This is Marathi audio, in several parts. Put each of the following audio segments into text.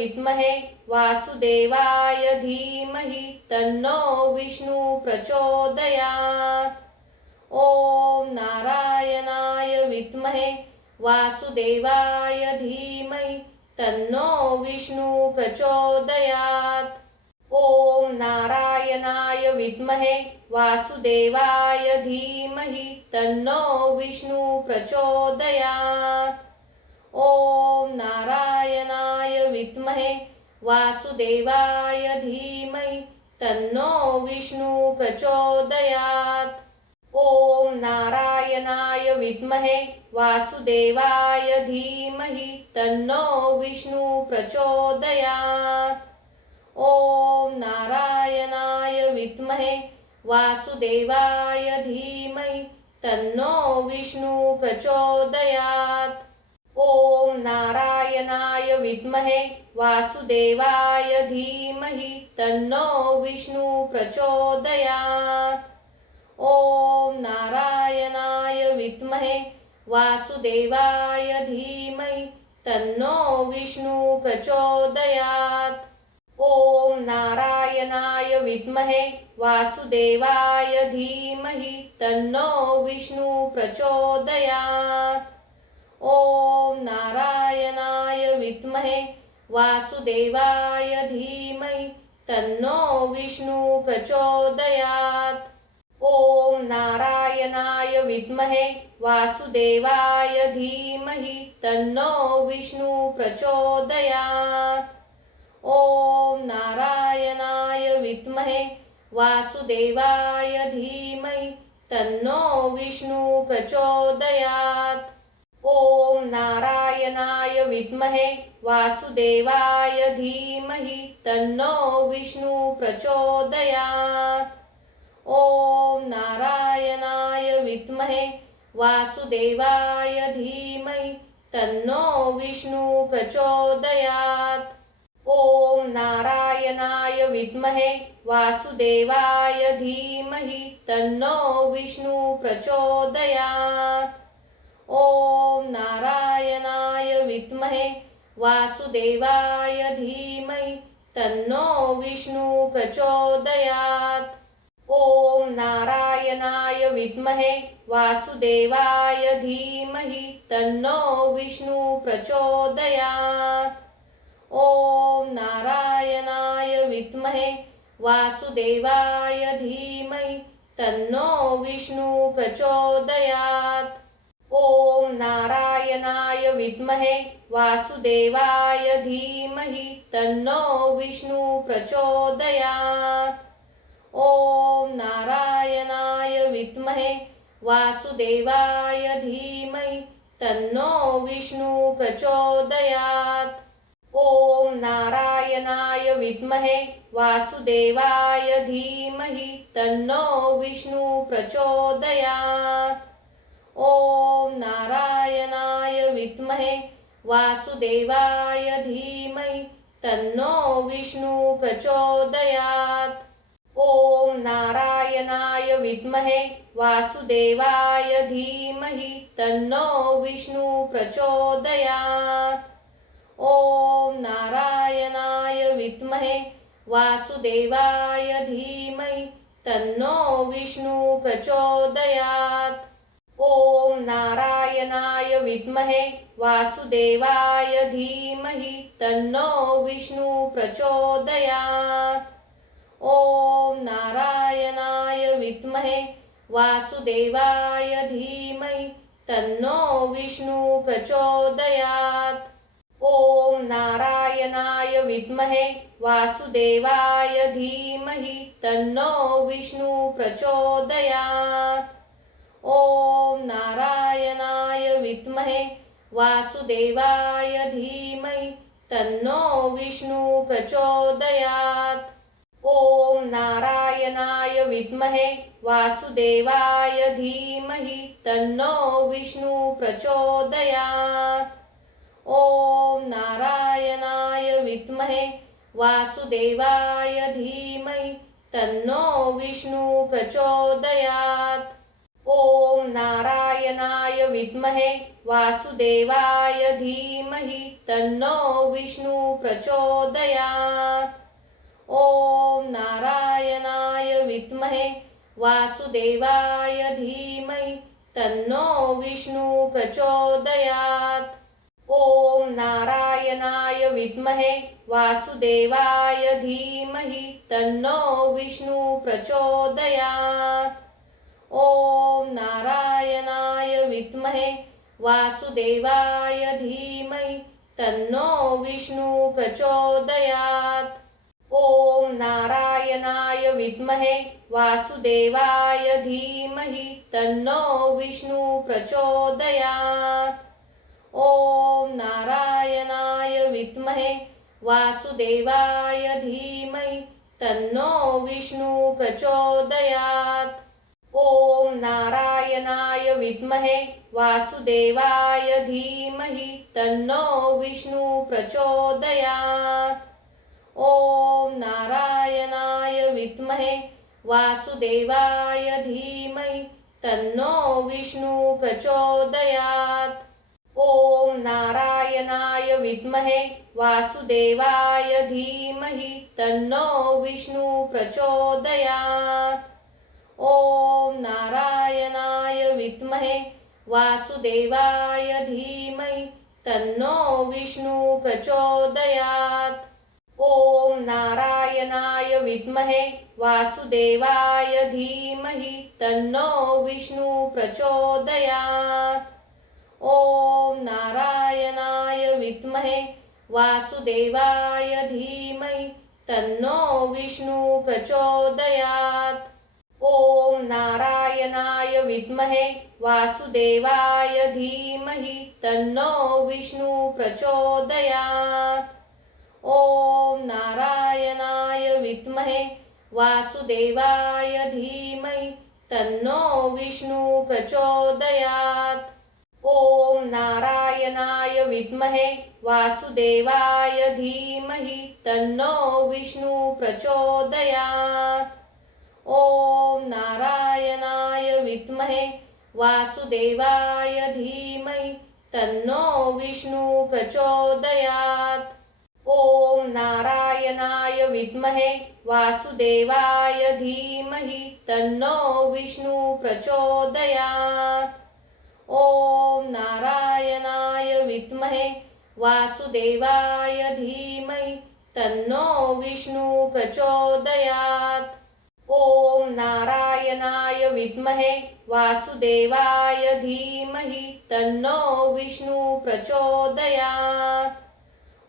विद्महे वासुदेवाय धीमहि तन्नो विष्णु प्रचोदयात्। ओम नारायणाय विद्महे वासुदेवाय धीमहि तन्नो विष्णु प्रचोदयात्। ओम नारायणाय विद्महे वासुदेवाय धीमहि तन्नो विष्णु प्रचोदयात्। ओम नारायणाय विद्महे वासुदेवाय धीमहि तन्नो विष्णु प्रचोदयात्। ओम नारायणाय विद्महे वासुदेवाय धीमहि तन्नो विष्णु प्रचोदयात्। ओम नारायणाय विद्महे वासुदेवाय धीमहि तन्नो विष्णु प्रचोदयात्। ओम नारायणाय विद्महे वासुदेवाय धीमहि तन्नो विष्णु प्रचोदयात्। ओम नारायणाय विद्महे वासुदेवाय धीमहि तन्नो विष्णु प्रचोदयात्। ओम नारायणाय विद्महे वासुदेवाय धीमहि तन्नो विष्णु प्रचोदयात्। ओम नारायणाय विद्महे वासुदेवाय धीमहि तन्नो विष्णु प्रचोदयात्। ओम नारायणाय विद्महे वासुदेवाय धीमहि तन्नो विष्णु प्रचोदयात्। ओम नारायणाय विद्महे वासुदेवाय धीमहि तन्नो विष्णु प्रचोदयात्। ओम नारायणाय विद्महे वासुदेवाय धीमहि तन्नो विष्णु प्रचोदयात्। ओम नारायणाय विद्महे वासुदेवाय धीमहि तन्नो विष्णु प्रचोदयात्। ओम नारायणाय विद्महे वासुदेवाय धीमहि तन्नो विष्णु प्रचोदयात्। ओम नारायणाय विद्महे वासुदेवाय धीमहि तन्नो विष्णु प्रचोदयात्। ओम नारायणाय विद्महे वासुदेवाय धीमहि तन्नो विष्णु प्रचोदयात्। ओम नारायणाय विद्महे वासुदेवाय धीमहि तन्नो विष्णु प्रचोदयात्। ओम नारायणाय विद्महे वासुदेवाय धीमहि तन्नो विष्णु प्रचोदयात्। ओम नारायणाय विद्महे वासुदेवाय धीमहि तन्नो विष्णु प्रचोदयात्। ओम नारायणाय विद्महे वासुदेवाय धीमहि तन्नो विष्णु प्रचोदयात्। ओम नारायणाय विद्महे वासुदेवाय धीमहि तन्नो विष्णु प्रचोदयात्। ओम नारायणाय विद्महे वासुदेवाय धीमहि तन्नो विष्णु प्रचोदयात्। ओम नारायणाय विद्महे वासुदेवाय धीमहि तन्नो विष्णु प्रचोदयात्। ओम नारायणाय विद्महे वासुदेवाय धीमहि तन्नो विष्णु प्रचोदयात्। ओम नारायणाय विद्महे वासुदेवाय धीमहि तन्नो विष्णु प्रचोदयात्। ओम नारायणाय विद्महे वासुदेवाय धीमहि तन्नो विष्णु प्रचोदयात्। ओम नारायणाय विद्महे वासुदेवाय धीमहि तन्नो विष्णु प्रचोदयात्। ओम नारायणाय विद्महे वासुदेवाय धीमहि तन्नो विष्णु प्रचोदयात्। ओम नारायणाय विद्महे वासुदेवाय धीमहि तन्नो विष्णु प्रचोदयात्। ओम नारायणाय नारायणाय विद्महे वासुदेवाय धीमहि तन्नो विष्णु प्रचोदयात्। ॐ नारायणाय विद्महे वासुदेवाय धीमहि तन्नो विष्णु प्रचोदयात्। ॐ नारायणाय विद्महे वासुदेवाय धीमहि तन्नो विष्णु प्रचोदयात्। ॐ नारायणाय विद्महे वासुदेवाय धीमहि तन्नो विष्णु प्रचोदयात्। ॐ नारायणाय विद्महे वासुदेवाय धीमहि तन्नो विष्णु प्रचोदयात्। ॐ नारायणाय विद्महे वासुदेवाय धीमहि तन्नो विष्णु प्रचोदयात्। ॐ नारायणाय विद्महे वासुदेवाय धीमहि तन्नो विष्णु प्रचोदयात्। ॐ नारायणाय विद्महे वासुदेवाय धीमहि तन्नो विष्णु प्रचोदयात्। ॐ नारायणाय विद्महे वासुदेवाय धीमहि तन्नो विष्णु प्रचोदयात्। ॐ नारायणाय विद्महे वासुदेवाय धीमहि तन्नो विष्णु प्रचोदयात्। ॐ नारायणाय विद्महे वासुदेवाय धीमहि तन्नो विष्णु प्रचोदयात्। ॐ नारायणाय विद्महे वासुदेवाय धीमहि तन्नो विष्णु प्रचोदयात्। ॐ नारायणाय विद्महे वासुदेवाय धीमहि तन्नो विष्णु प्रचोदयात्। ॐ नारायणाय विद्महे वासुदेवाय धीमहि तन्नो विष्णु प्रचोदयात्। ॐ नारायणाय विद्महे वासुदेवाय धीमहि तन्नो विष्णु प्रचोदयात्। ॐ नारायणाय विद्महे वासुदेवाय धीमहि तन्नो विष्णु प्रचोदयात्। ॐ नारायणाय विद्महे वासुदेवाय धीमहि तन्नो विष्णु प्रचोदयात्। ॐ नारायणाय विद्महे वासुदेवाय धीमहि तन्नो विष्णु प्रचोदयात्। ॐ नारायणाय विद्महे वासुदेवाय धीमहि तन्नो विष्णु प्रचोदयात्।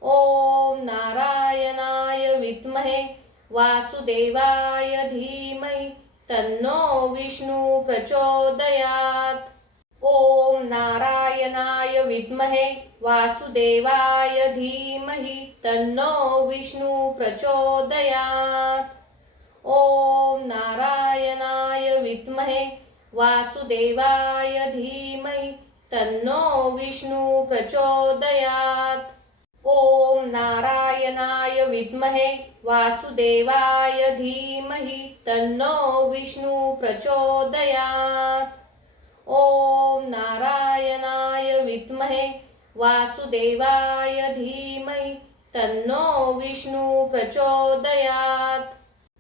ॐ नारायणाय विद्महे वासुदेवाय धीमहि तन्नो विष्णु प्रचोदयात्। ॐ नारायणाय विद्महे वासुदेवाय धीमहि तन्नो विष्णु प्रचोदयात्। ॐ नारायणाय विद्महे वासुदेवाय धीमहि तन्नो विष्णु प्रचोदयात्। ॐ नारायणाय विद्महे वासुदेवाय धीमहि तन्नो विष्णु प्रचोदयात्। ॐ नारायणाय विद्महे वासुदेवाय धीमहि तन्नो विष्णु प्रचोदयात्।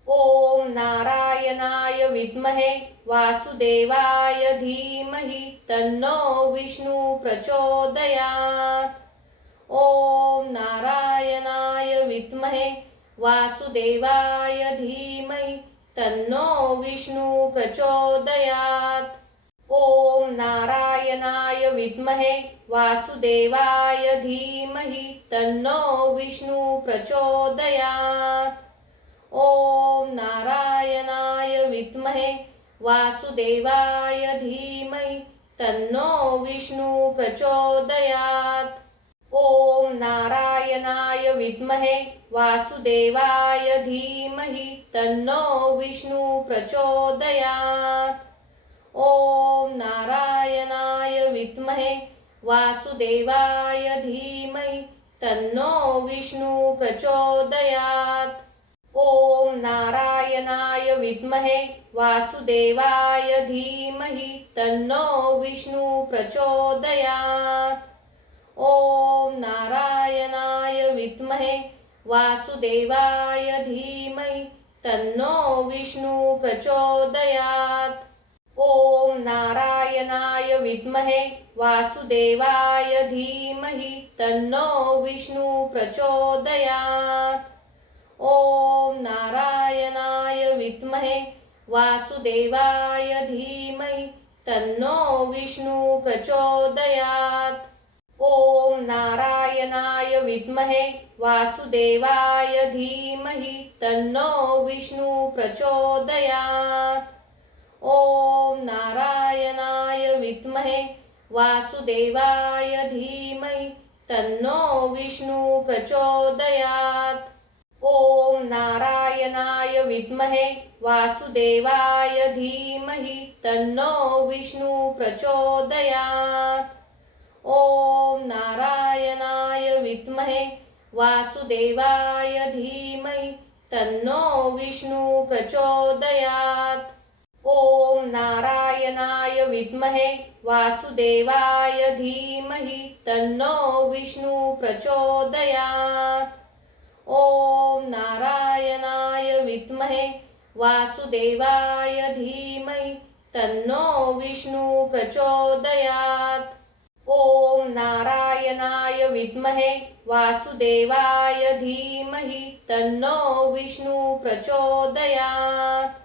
ॐ नारायणाय विद्महे वासुदेवाय धीमहि तन्नो विष्णु प्रचोदयात्। ॐ नारायणाय विद्महे वासुदेवाय धीमहि तन्नो विष्णु प्रचोदयात्। ॐ नारायणाय विद्महे वासुदेवाय धीमहि तन्नो विष्णु प्रचोदयात्। ॐ नारायणाय विद्महे वासुदेवाय धीमहि तन्नो विष्णु प्रचोदयात्। ॐ नारायणाय विद्महे वासुदेवाय धीमहि तन्नो विष्णु प्रचोदयात्। ॐ नारायणाय विद्महे वासुदेवाय धीमहि तन्नो विष्णु प्रचोदयात्। ॐ नारायणाय विद्महे वासुदेवाय धीमहि तन्नो विष्णु प्रचोदयात्। ॐ नारायणाय विद्महे वासुदेवाय धीमहि तन्नो विष्णु प्रचोदयात्। ॐ नारायणाय विद्महे वासुदेवाय धीमहि तन्नो विष्णु प्रचोदयात्। ॐ नारायणाय विद्महे वासुदेवाय धीमहि तन्नो विष्णु प्रचोदयात्। ॐ नारायणाय विद्महे वासुदेवाय धीमहि तन्नो विष्णु प्रचोदयात्। ॐ नारायणाय विद्महे वासुदेवाय धीमहि तन्नो विष्णु प्रचोदयात्। ॐ नारायणाय विद्महे वासुदेवाय धीमहि तन्नो विष्णु प्रचोदयात्। ॐ नारायणाय विद्महे वासुदेवाय धीमहि तन्नो विष्णु प्रचोदयात्। ॐ नारायणाय विद्महे वासुदेवाय धीमहि तन्नो विष्णु प्रचोदयात्। ॐ नारायणाय विद्महे वासुदेवाय धीमहि तन्नो विष्णु प्रचोदयात्। ॐ नारायणाय विद्महे वासुदेवाय धीमहि तन्नो विष्णु प्रचोदयात्।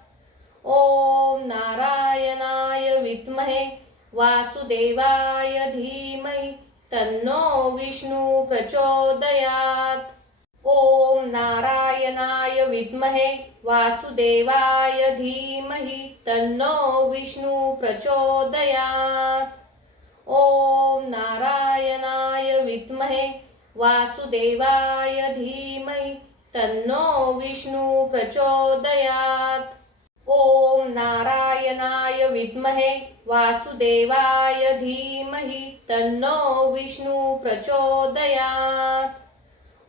ॐ नारायणाय विद्महे वासुदेवाय धीमहि तन्नो विष्णु प्रचोदयात्। ॐ नारायणाय विद्महे वासुदेवाय धीमहि तन्नो विष्णु प्रचोदयात्। ॐ नारायणाय विद्महे वासुदेवाय धीमहि तन्नो विष्णु प्रचोदयात्। ॐ नारायणाय विद्महे वासुदेवाय धीमहि तन्नो विष्णु प्रचोदयात्।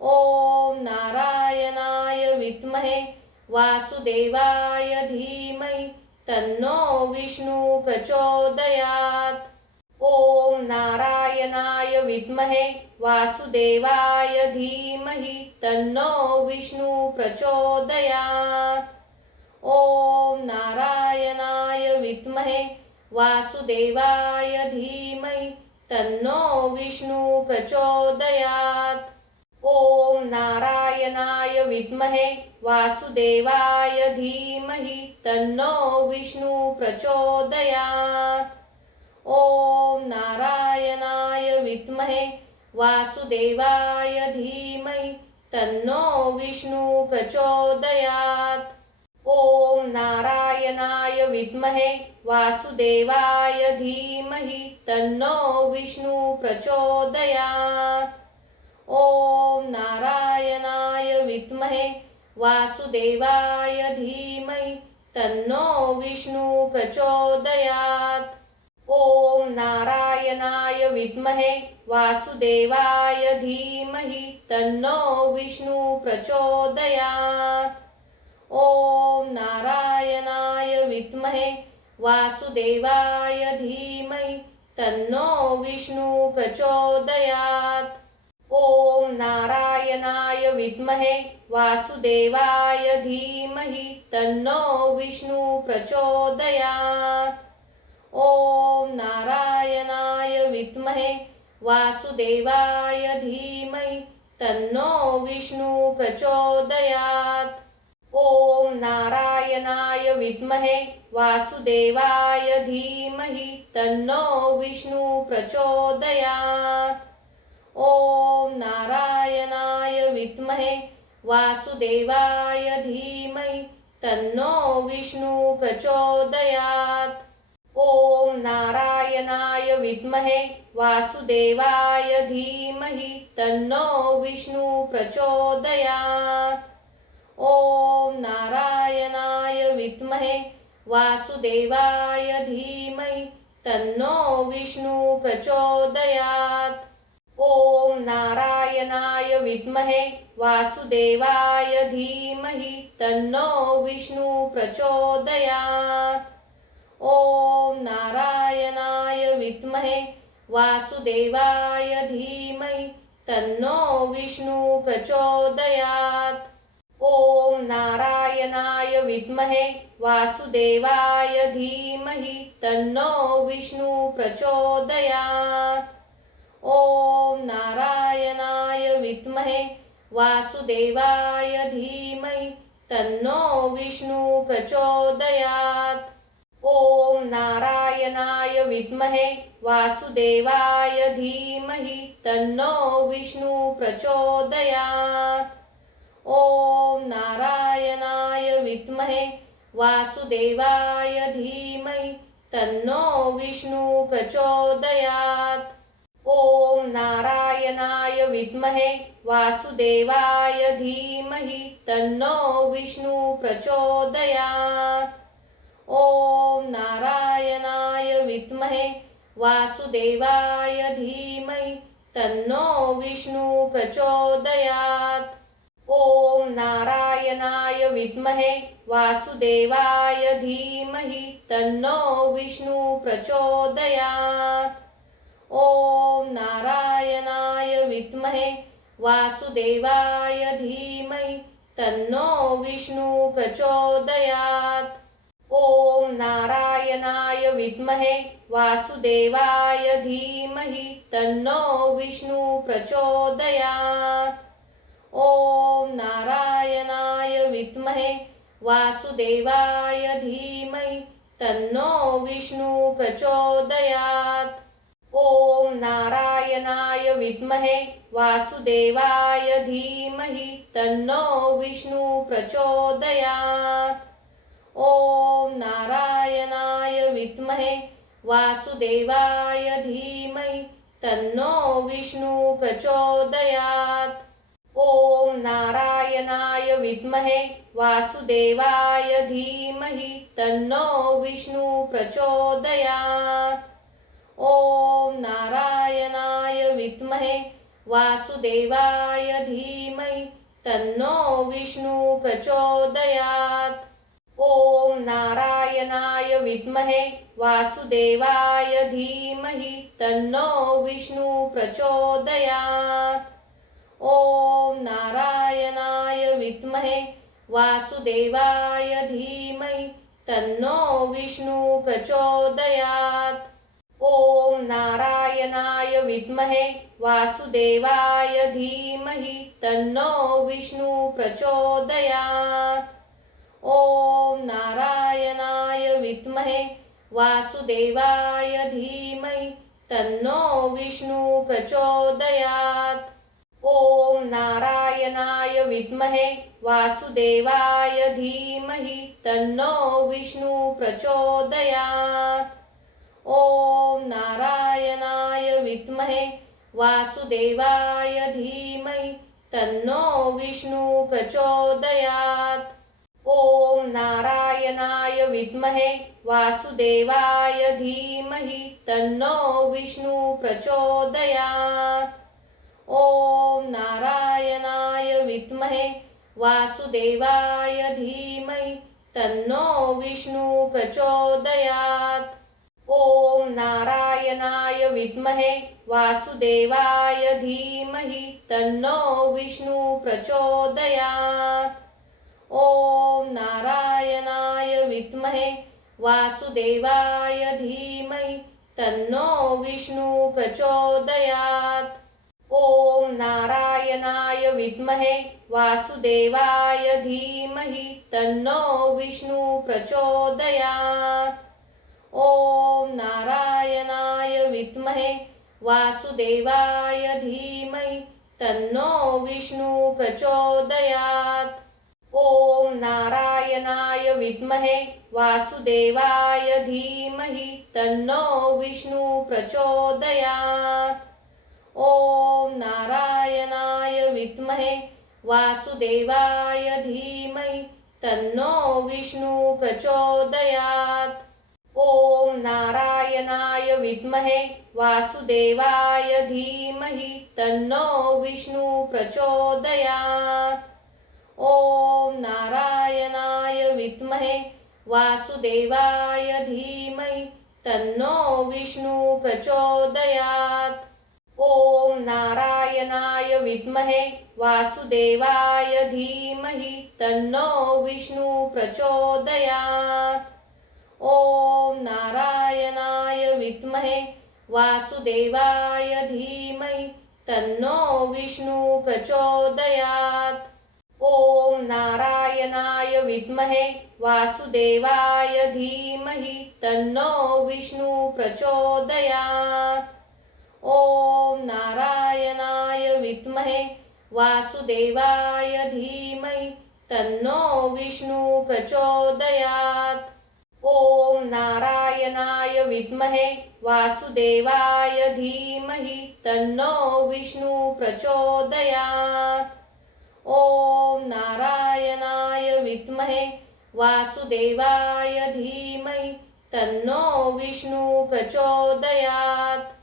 ॐ नारायणाय विद्महे वासुदेवाय धीमहि तन्नो विष्णु प्रचोदयात्। ॐ नारायणाय विद्महे वासुदेवाय धीमहि तन्नो विष्णु प्रचोदयात्। ॐ नारायणाय विद्महे वासुदेवाय धीमहि तन्नो विष्णु प्रचोदयात्। ॐ नारायणाय विद्महे वासुदेवाय धीमहि तन्नो विष्णु प्रचोदयात्। ॐ नारायणाय विद्महे वासुदेवाय धीमहि तन्नो विष्णु प्रचोदयात्। ॐ नारायणाय विद्महे वासुदेवाय धीमहि तन्नो विष्णु प्रचोदयात्। ॐ नारायणाय विद्महे वासुदेवाय धीमहि तन्नो विष्णु प्रचोदयात्। ॐ नारायणाय विद्महे वासुदेवाय धीमहि तन्नो विष्णु प्रचोदयात्। ॐ नारायणाय विद्महे वासुदेवाय धीमहि तन्नो विष्णु प्रचोदयात्। ॐ नारायणाय विद्महे वासुदेवाय धीमहि तन्नो विष्णु प्रचोदयात्। ॐ नारायणाय विद्महे वासुदेवाय धीमहि तन्नो विष्णु प्रचोदयात्। ॐ नारायणाय विद्महे वासुदेवाय धीमहि तन्नो विष्णु प्रचोदयात्। ॐ नारायणाय विद्महे वासुदेवाय धीमहि तन्नो विष्णु प्रचोदयात्। ॐ नारायणाय विद्महे वासुदेवाय धीमहि तन्नो विष्णु प्रचोदयात्। ॐ नारायणाय विद्महे वासुदेवाय धीमहि तन्नो विष्णु प्रचोदयात्। ॐ नारायणाय विद्महे वासुदेवाय धीमहि तन्नो विष्णु प्रचोदयात्। ॐ नारायणाय विद्महे वासुदेवाय धीमहि तन्नो विष्णु प्रचोदयात्। ॐ नारायणाय विद्महे वासुदेवाय धीमहि तन्नो विष्णु प्रचोदयात्। ॐ नारायणाय विद्महे वासुदेवाय धीमहि तन्नो विष्णु प्रचोदयात्। ॐ नारायणाय विद्महे वासुदेवाय धीमहि तन्नो विष्णु प्रचोदयात्। ॐ नारायणाय विद्महे वासुदेवाय धीमहि तन्नो विष्णु प्रचोदयात्। ॐ नारायणाय विद्महे वासुदेवाय धीमहि तन्नो विष्णु प्रचोदयात्। ॐ नारायणाय विद्महे वासुदेवाय धीमहि तन्नो विष्णु प्रचोदयात्। ॐ नारायणाय विद्महे वासुदेवाय धीमहि तन्नो विष्णु प्रचोदयात्। ॐ नारायणाय विद्महे वासुदेवाय धीमहि तन्नो विष्णु प्रचोदयात्। ॐ नारायणाय विद्महे वासुदेवाय धीमहि तन्नो विष्णु प्रचोदयात्। ॐ नारायणाय विद्महे वासुदेवाय धीमहि तन्नो विष्णु प्रचोदयात्। ॐ नारायणाय विद्महे वासुदेवाय धीमहि तन्नो विष्णु प्रचोदयात्। ॐ नारायणाय विद्महे वासुदेवाय धीमहि तन्नो विष्णु प्रचोदयात्। ॐ नारायणाय विद्महे वासुदेवाय धीमहि तन्नो विष्णु प्रचोदयात्। ॐ नारायणाय विद्महे वासुदेवाय धीमहि तन्नो विष्णु प्रचोदयात्। ॐ नारायणाय विद्महे वासुदेवाय धीमहि तन्नो विष्णु प्रचोदयात्। ॐ नारायणाय विद्महे वासुदेवाय धीमहि तन्नो विष्णु प्रचोदयात्। ॐ नारायणाय विद्महे वासुदेवाय धीमहि तन्नो विष्णु प्रचोदयात्। ॐ नारायणाय विद्महे वासुदेवाय धीमहि तन्नो विष्णु प्रचोदयात्। ॐ नारायणाय विद्महे वासुदेवाय धीमहि तन्नो विष्णु प्रचोदयात्। ॐ नारायणाय विद्महे वासुदेवाय धीमहि तन्नो विष्णु प्रचोदयात्। ॐ नारायणाय विद्महे वासुदेवाय धीमहि तन्नो विष्णु प्रचोदयात्। ॐ नारायणाय विद्महे वासुदेवाय धीमहि तन्नो विष्णु प्रचोदयात्। ॐ नारायणाय विद्महे वासुदेवाय धीमहि तन्नो विष्णु प्रचोदयात्। ॐ नारायणाय विद्महे वासुदेवाय धीमहि तन्नो विष्णु प्रचोदयात्। ॐ नारायणाय विद्महे वासुदेवाय धीमहि तन्नो विष्णु प्रचोदयात्। ॐ नारायणाय विद्महे वासुदेवाय धीमहि तन्नो विष्णु प्रचोदयात्। ॐ नारायणाय विद्महे वासुदेवाय धीमहि तन्नो विष्णु प्रचोदयात्। ॐ नारायणाय विद्महे वासुदेवाय धीमहि तन्नो विष्णु प्रचोदयात्। ओम नारायणाय विद्महे वासुदेवाय धीमहि तन्नो विष्णु प्रचोदयात्। ओम नारायणाय विद्महे वासुदेवाय धीमहि तन्नो विष्णु प्रचोदयात्। ओम नारायणाय विद्महे वासुदेवाय धीमहि तन्नो विष्णु प्रचोदयात्। ओम नारायणाय विद्महे वासुदेवाय धीमहि तन्नो विष्णु प्रचोदयात्। ओम नारायणाय विद्महे वासुदेवाय धीमहि तन्नो विष्णु प्रचोदयात्। ओम नारायणाय विद्महे वासुदेवाय धीमहि तन्नो विष्णु प्रचोदयात्। ओम नारायणाय विद्महे वासुदेवाय धीमहि तन्नो विष्णु प्रचोदयात्। ओम नारायणाय विद्महे वासुदेवाय धीमहि तन्नो विष्णु प्रचोदयात्।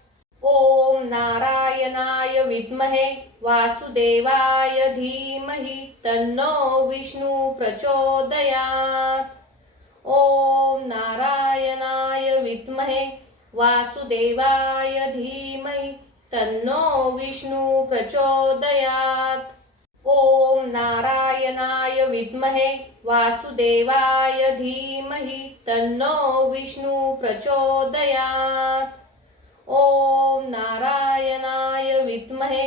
ओम नारायणाय विद्महे वासुदेवाय धीमहि तन्नो विष्णु प्रचोदयात्। ओम नारायणाय विद्महे वासुदेवाय धीमहि तन्नो विष्णु प्रचोदयात्। ओम नारायणाय विद्महे वासुदेवाय धीमहि तन्नो विष्णु प्रचोदयात्। ओम नारायणाय विद्महे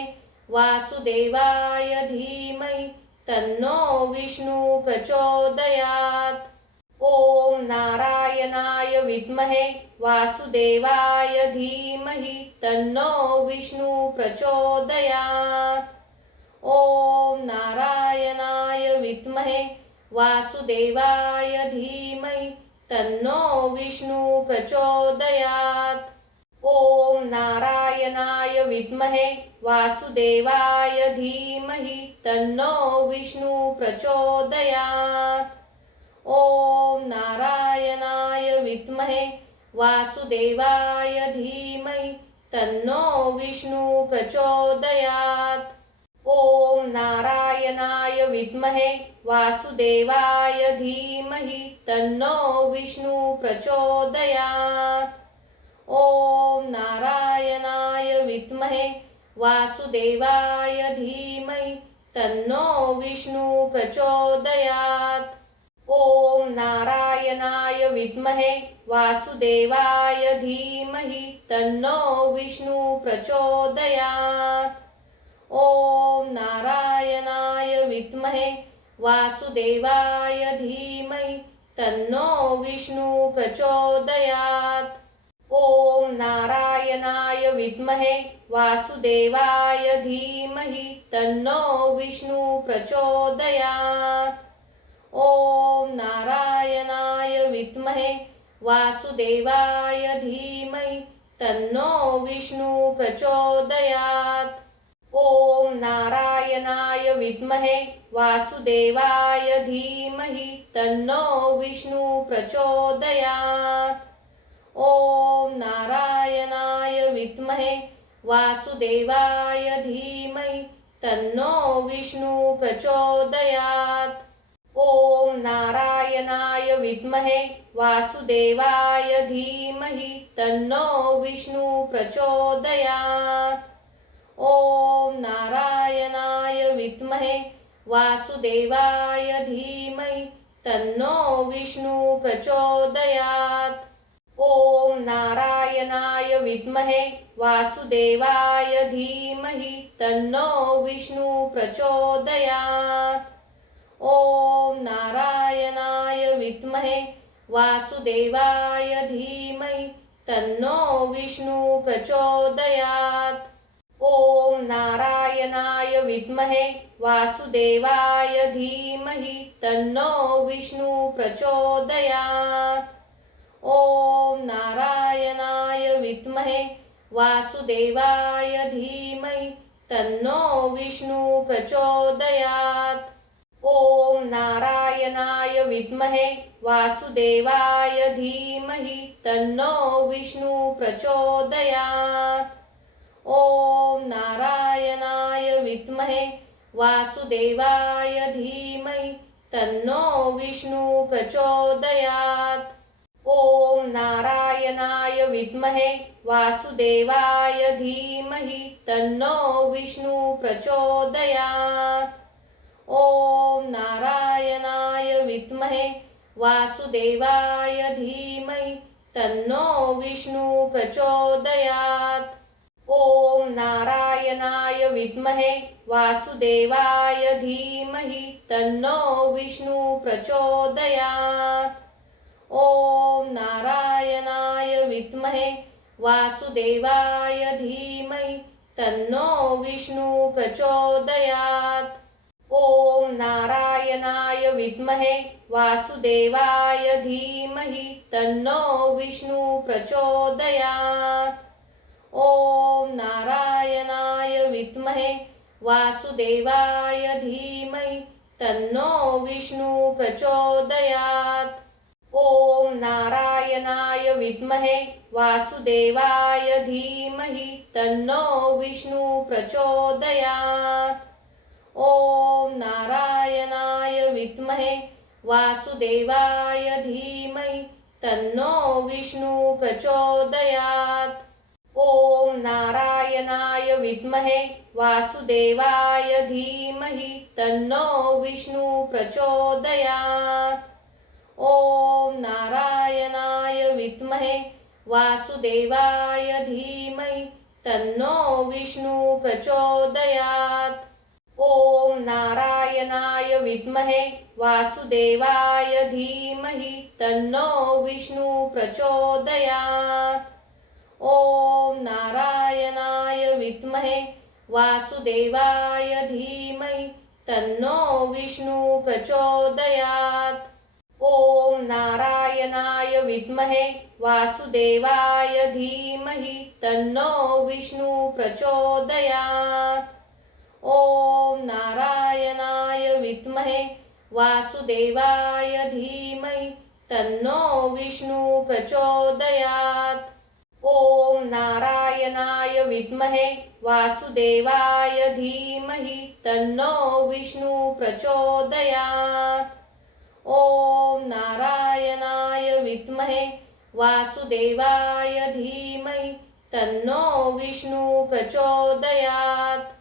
वासुदेवाय धीमहि तन्नो विष्णु प्रचोदयात्। ओम नारायणाय विद्महे वासुदेवाय धीमहि तन्नो विष्णु प्रचोदयात्। ओम नारायणाय विद्महे वासुदेवाय धीमहि तन्नो विष्णु प्रचोदयात्। ओम नारायणाय विद्महे वासुदेवाय धीमहि तन्नो विष्णु प्रचोदयात्। ओम नारायणाय विद्महे वासुदेवाय धीमहि तन्नो विष्णु प्रचोदयात्। ओम नारायणाय विद्महे वासुदेवाय धीमहि तन्नो विष्णु प्रचोदयात्। ओम नारायणाय विद्महे वासुदेवाय धीमहि तन्नो विष्णु प्रचोदयात्। ओम नारायणाय विद्महे वासुदेवाय धीमहि तन्नो विष्णु प्रचोदयात्। ओम नारायणाय विद्महे वासुदेवाय धीमहि तन्नो विष्णु प्रचोदयात्। ओम नारायणाय विद्महे वासुदेवाय धीमहि तन्नो विष्णु प्रचोदयात्। ओम नारायणाय विद्महे वासुदेवाय धीमहि तन्नो विष्णु प्रचोदयात्। ओम नारायणाय विद्महे वासुदेवाय धीमहि तन्नो विष्णु प्रचोदयात्। ओम नारायणाय विद्महे वासुदेवाय धीमहि तन्नो विष्णु प्रचोदयात्। ओम नारायणाय विद्महे वासुदेवाय धीमहि तन्नो विष्णु प्रचोदयात्। ओम नारायणाय विद्महे वासुदेवाय धीमहि तन्नो विष्णु प्रचोदयात्। ओम नारायणाय विद्महे वासुदेवाय धीमहि तन्नो विष्णु प्रचोदयात्। ओम नारायणाय विद्महे वासुदेवाय धीमहि तन्नो विष्णु प्रचोदयात्। ओम नारायणाय विद्महे वासुदेवाय धीमहि तन्नो विष्णु प्रचोदयात्। ओम नारायणाय विद्महे वासुदेवाय धीमहि तन्नो विष्णु प्रचोदयात्। ॐ नारायणाय विद्महे वासुदेवाय धीमहि तन्नो विष्णु प्रचोदयात्। ॐ नारायणाय विद्महे वासुदेवाय धीमहि तन्नो विष्णु प्रचोदयात्। ॐ नारायणाय विद्महे वासुदेवाय धीमहि तन्नो विष्णु प्रचोदयात्। ॐ नारायणाय विद्महे वासुदेवाय धीमहि तन्नो विष्णु प्रचोदयात्। ॐ नारायणाय विद्महे वासुदेवाय धीमहि तन्नो विष्णु प्रचोदयात्। ॐ नारायणाय विद्महे वासुदेवाय धीमहि तन्नो विष्णु प्रचोदयात्। ॐ नारायणाय विद्महे वासुदेवाय धीमहि तन्नो विष्णु प्रचोदयात्। ॐ नारायणाय विद्महे वासुदेवाय धीमहि तन्नो विष्णु प्रचोदयात्। ॐ नारायणाय विद्महे वासुदेवाय धीमहि तन्नो विष्णु प्रचोदयात्। ॐ नारायणाय विद्महे वासुदेवाय धीमहि तन्नो विष्णु प्रचोदयात्। ॐ नारायणाय विद्महे वासुदेवाय धीमहि तन्नो विष्णु प्रचोदयात्। ॐ नारायणाय विद्महे वासुदेवाय धीमहि तन्नो विष्णु प्रचोदयात्। ॐ नारायणाय विद्महे वासुदेवाय धीमहि तन्नो विष्णु प्रचोदयात्। ॐ नारायणाय विद्महे वासुदेवाय धीमहि तन्नो विष्णु प्रचोदयात्। ॐ नारायणाय विद्महे वासुदेवाय धीमहि तन्नो विष्णु प्रचोदयात्। ॐ नारायणाय विद्महे वासुदेवाय धीमहि तन्नो विष्णु प्रचोदयात्। ॐ नारायणाय विद्महे वासुदेवाय धीमहि तन्नो विष्णु प्रचोदयात्। ॐ नारायणाय विद्महे वासुदेवाय धीमहि तन्नो विष्णु प्रचोदयात्।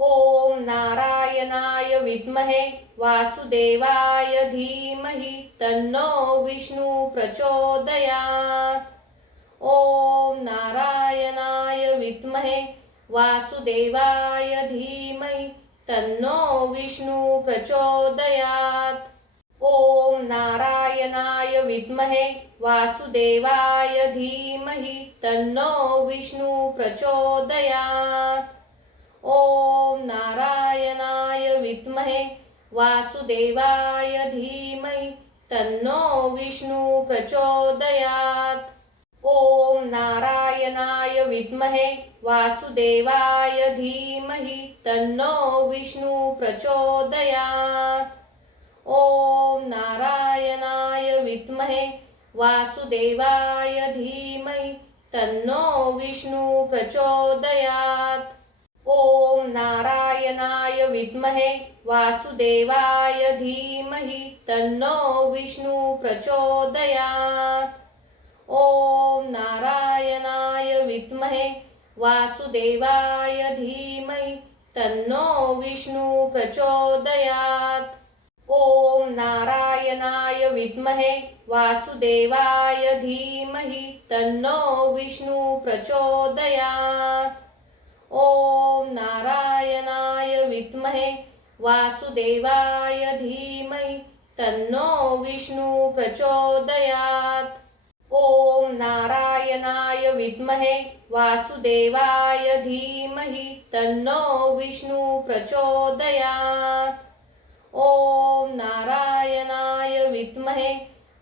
ॐ नारायणाय विद्महे वासुदेवाय धीमहि तन्नो विष्णु प्रचोदयात्। ॐ नारायणाय विद्महे वासुदेवाय धीमहि तन्नो विष्णु प्रचोदयात्। ॐ नारायणाय विद्महे वासुदेवाय धीमहि तन्नो विष्णु प्रचोदयात्। ॐ नारायणाय विद्महे वासुदेवाय धीमहि तन्नो विष्णु प्रचोदयात्। ॐ नारायणाय विद्महे वासुदेवाय धीमहि तन्नो विष्णु प्रचोदयात्। ॐ नारायणाय विद्महे वासुदेवाय धीमहि तन्नो विष्णु प्रचोदयात्। ॐ नारायणाय विद्महे वासुदेवाय धीमहि तन्नो विष्णु प्रचोदयात्। ॐ नारायणाय विद्महे वासुदेवाय धीमहि तन्नो विष्णु प्रचोदयात्। ॐ नारायणाय विद्महे वासुदेवाय धीमहि तन्नो विष्णु प्रचोदयात्। ॐ नारायणाय विद्महे वासुदेवाय धीमहि तन्नो विष्णु प्रचोदयात्। ॐ नारायणाय विद्महे वासुदेवाय धीमहि तन्नो विष्णु प्रचोदयात्। ॐ नारायणाय विद्महे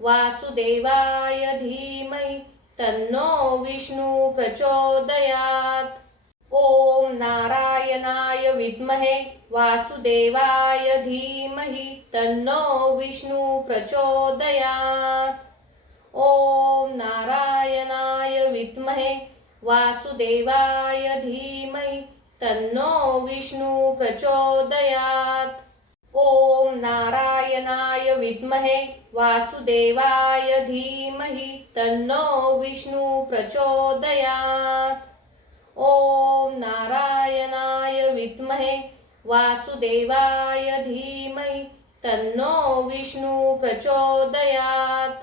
वासुदेवाय धीमहि तन्नो विष्णु प्रचोदयात्। ॐ नारायणाय विद्महे वासुदेवाय धीमहि तन्नो विष्णु प्रचोदयात्। ॐ नारायणाय विद्महे वासुदेवाय धीमहि तन्नो विष्णु प्रचोदयात्। ॐ नारायणाय विद्महे वासुदेवाय धीमहि तन्नो विष्णु प्रचोदयात्। ॐ नारायणाय विद्महे वासुदेवाय धीमहि तन्नो विष्णु प्रचोदयात्।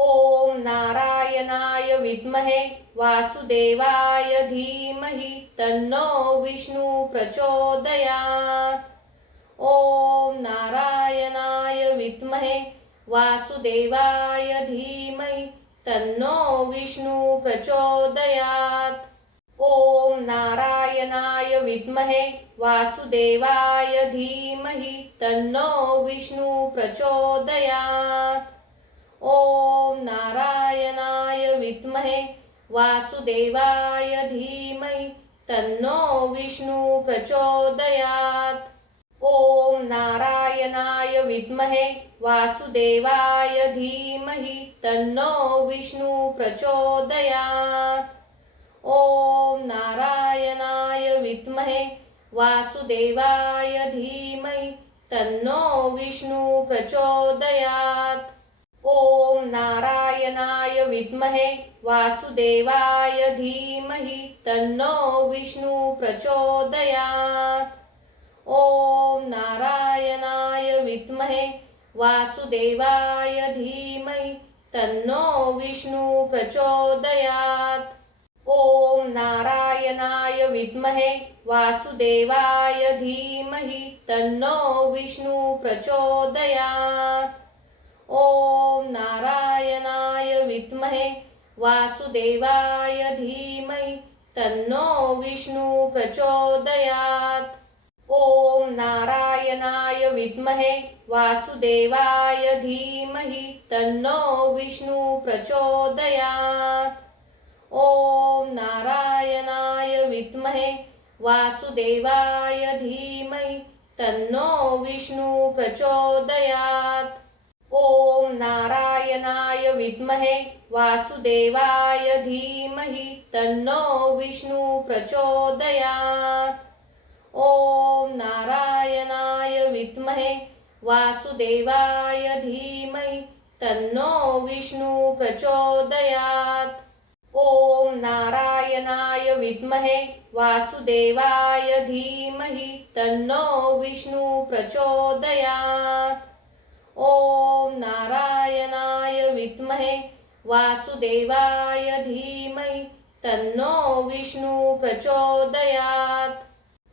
ॐ नारायणाय विद्महे वासुदेवाय धीमहि तन्नो विष्णु प्रचोदयात्। ॐ नारायणाय विद्महे वासुदेवाय धीमहि तन्नो विष्णु प्रचोदयात्। ॐ नारायणाय विद्महे वासुदेवाय धीमहि तन्नो विष्णु प्रचोदयात्। ॐ नारायणाय विद्महे वासुदेवाय धीमहि तन्नो विष्णु प्रचोदयात्। ॐ नारायणाय विद्महे वासुदेवाय धीमहि तन्नो विष्णु प्रचोदयात्। ॐ नारायणाय विद्महे वासुदेवाय धीमहि तन्नो विष्णु प्रचोदयात्। ॐ नारायणाय विद्महे वासुदेवाय धीमहि तन्नो विष्णु प्रचोदयात्। ॐ नारायणाय विद्महे वासुदेवाय धीमहि तन्नो विष्णु प्रचोदयात्। ॐ नारायणाय विद्महे वासुदेवाय धीमहि तन्नो विष्णु प्रचोदयात्। ॐ नारायणाय विद्महे वासुदेवाय धीमहि तन्नो विष्णु प्रचोदयात्। ॐ नारायणाय विद्महे वासुदेवाय धीमहि तन्नो विष्णु प्रचोदयात्। ॐ नारायणाय विद्महे वासुदेवाय धीमहि तन्नो विष्णु प्रचोदयात्। ॐ नारायणाय विद्महे वासुदेवाय धीमहि तन्नो विष्णु प्रचोदयात्। ॐ नारायणाय विद्महे वासुदेवाय धीमहि तन्नो विष्णु प्रचोदयात्। ॐ नारायणाय विद्महे वासुदेवाय धीमहि तन्नो विष्णु प्रचोदयात्। ॐ नारायणाय विद्महे वासुदेवाय धीमहि तन्नो विष्णु प्रचोदयात्।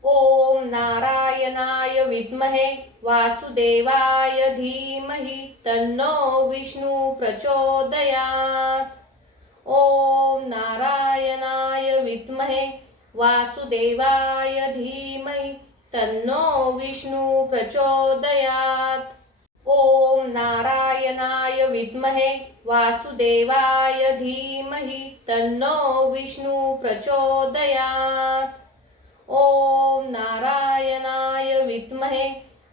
ॐ नारायणाय विद्महे वासुदेवाय धीमहि तन्नो विष्णु प्रचोदयात्। ॐ नारायणाय विद्महे वासुदेवाय धीमहि तन्नो विष्णु प्रचोदयात्। ॐ नारायणाय विद्महे वासुदेवाय धीमहि तन्नो विष्णु प्रचोदयात्। ॐ नारायणाय विद्महे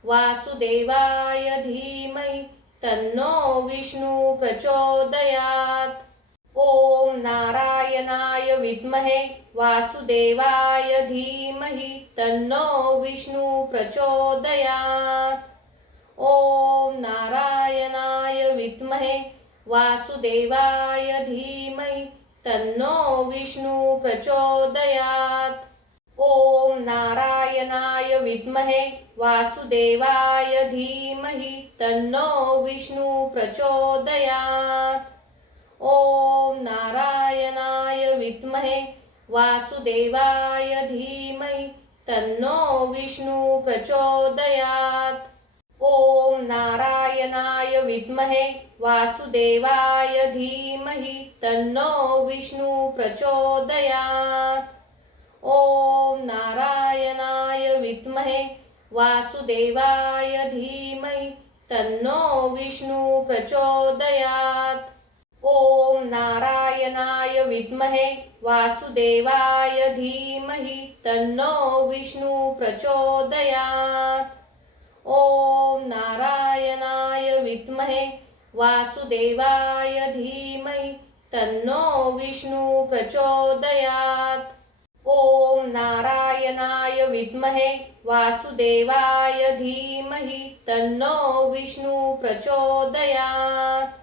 वासुदेवाय धीमहि तन्नो विष्णु प्रचोदयात्। ॐ नारायणाय विद्महे वासुदेवाय धीमहि तन्नो विष्णु प्रचोदयात्। ॐ नारायणाय विद्महे वासुदेवाय धीमहि तन्नो विष्णु प्रचोदयात्। ॐ नारायणाय विद्महे वासुदेवाय धीमहि तन्नो विष्णु प्रचोदयात्। ॐ नारायणाय विद्महे वासुदेवाय धीमहि तन्नो विष्णु प्रचोदयात्। ॐ नारायणाय विद्महे वासुदेवाय धीमहि तन्नो विष्णु प्रचोदयात्। ॐ नारायणाय विद्महे वासुदेवाय धीमहि तन्नो विष्णु प्रचोदयात्। ॐ नारायणाय विद्महे वासुदेवाय धीमहि तन्नो विष्णु प्रचोदयात्। ॐ नारायणाय विद्महे वासुदेवाय धीमहि तन्नो विष्णु प्रचोदयात्। ॐ नारायणाय विद्महे वासुदेवाय धीमहि तन्नो विष्णु प्रचोदयात्।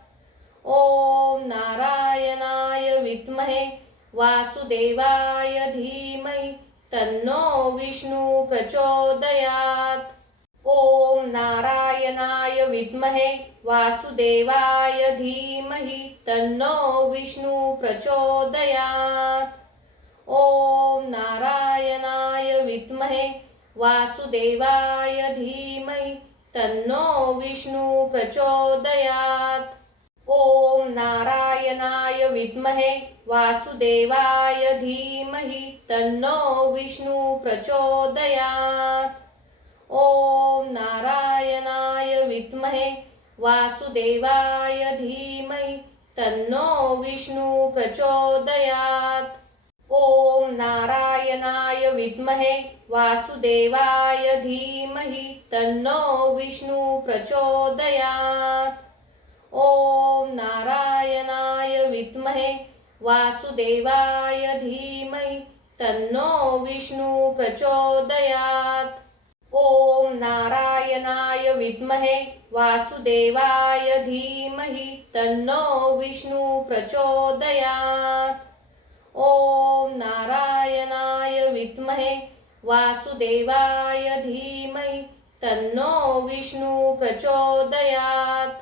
ॐ नारायणाय विद्महे वासुदेवाय धीमहि तन्नो विष्णु प्रचोदयात्। ॐ नारायणाय विद्महे वासुदेवाय धीमहि तन्नो विष्णु प्रचोदयात्। ॐ नारायणाय विद्महे वासुदेवाय धीमहि तन्नो विष्णु प्रचोदयात्। ॐ नारायणाय विद्महे वासुदेवाय धीमहि तन्नो विष्णु प्रचोदयात्। ॐ नारायणाय विद्महे वासुदेवाय धीमहि तन्नो विष्णु प्रचोदयात्। ॐ नारायणाय विद्महे वासुदेवाय धीमहि तन्नो विष्णु प्रचोदयात्। ॐ नारायणाय विद्महे वासुदेवाय धीमहि तन्नो विष्णु प्रचोदयात्। ॐ नारायणाय विद्महे वासुदेवाय धीमहि तन्नो विष्णु प्रचोदयात्। ॐ नारायणाय विद्महे वासुदेवाय धीमहि तन्नो विष्णु प्रचोदयात्।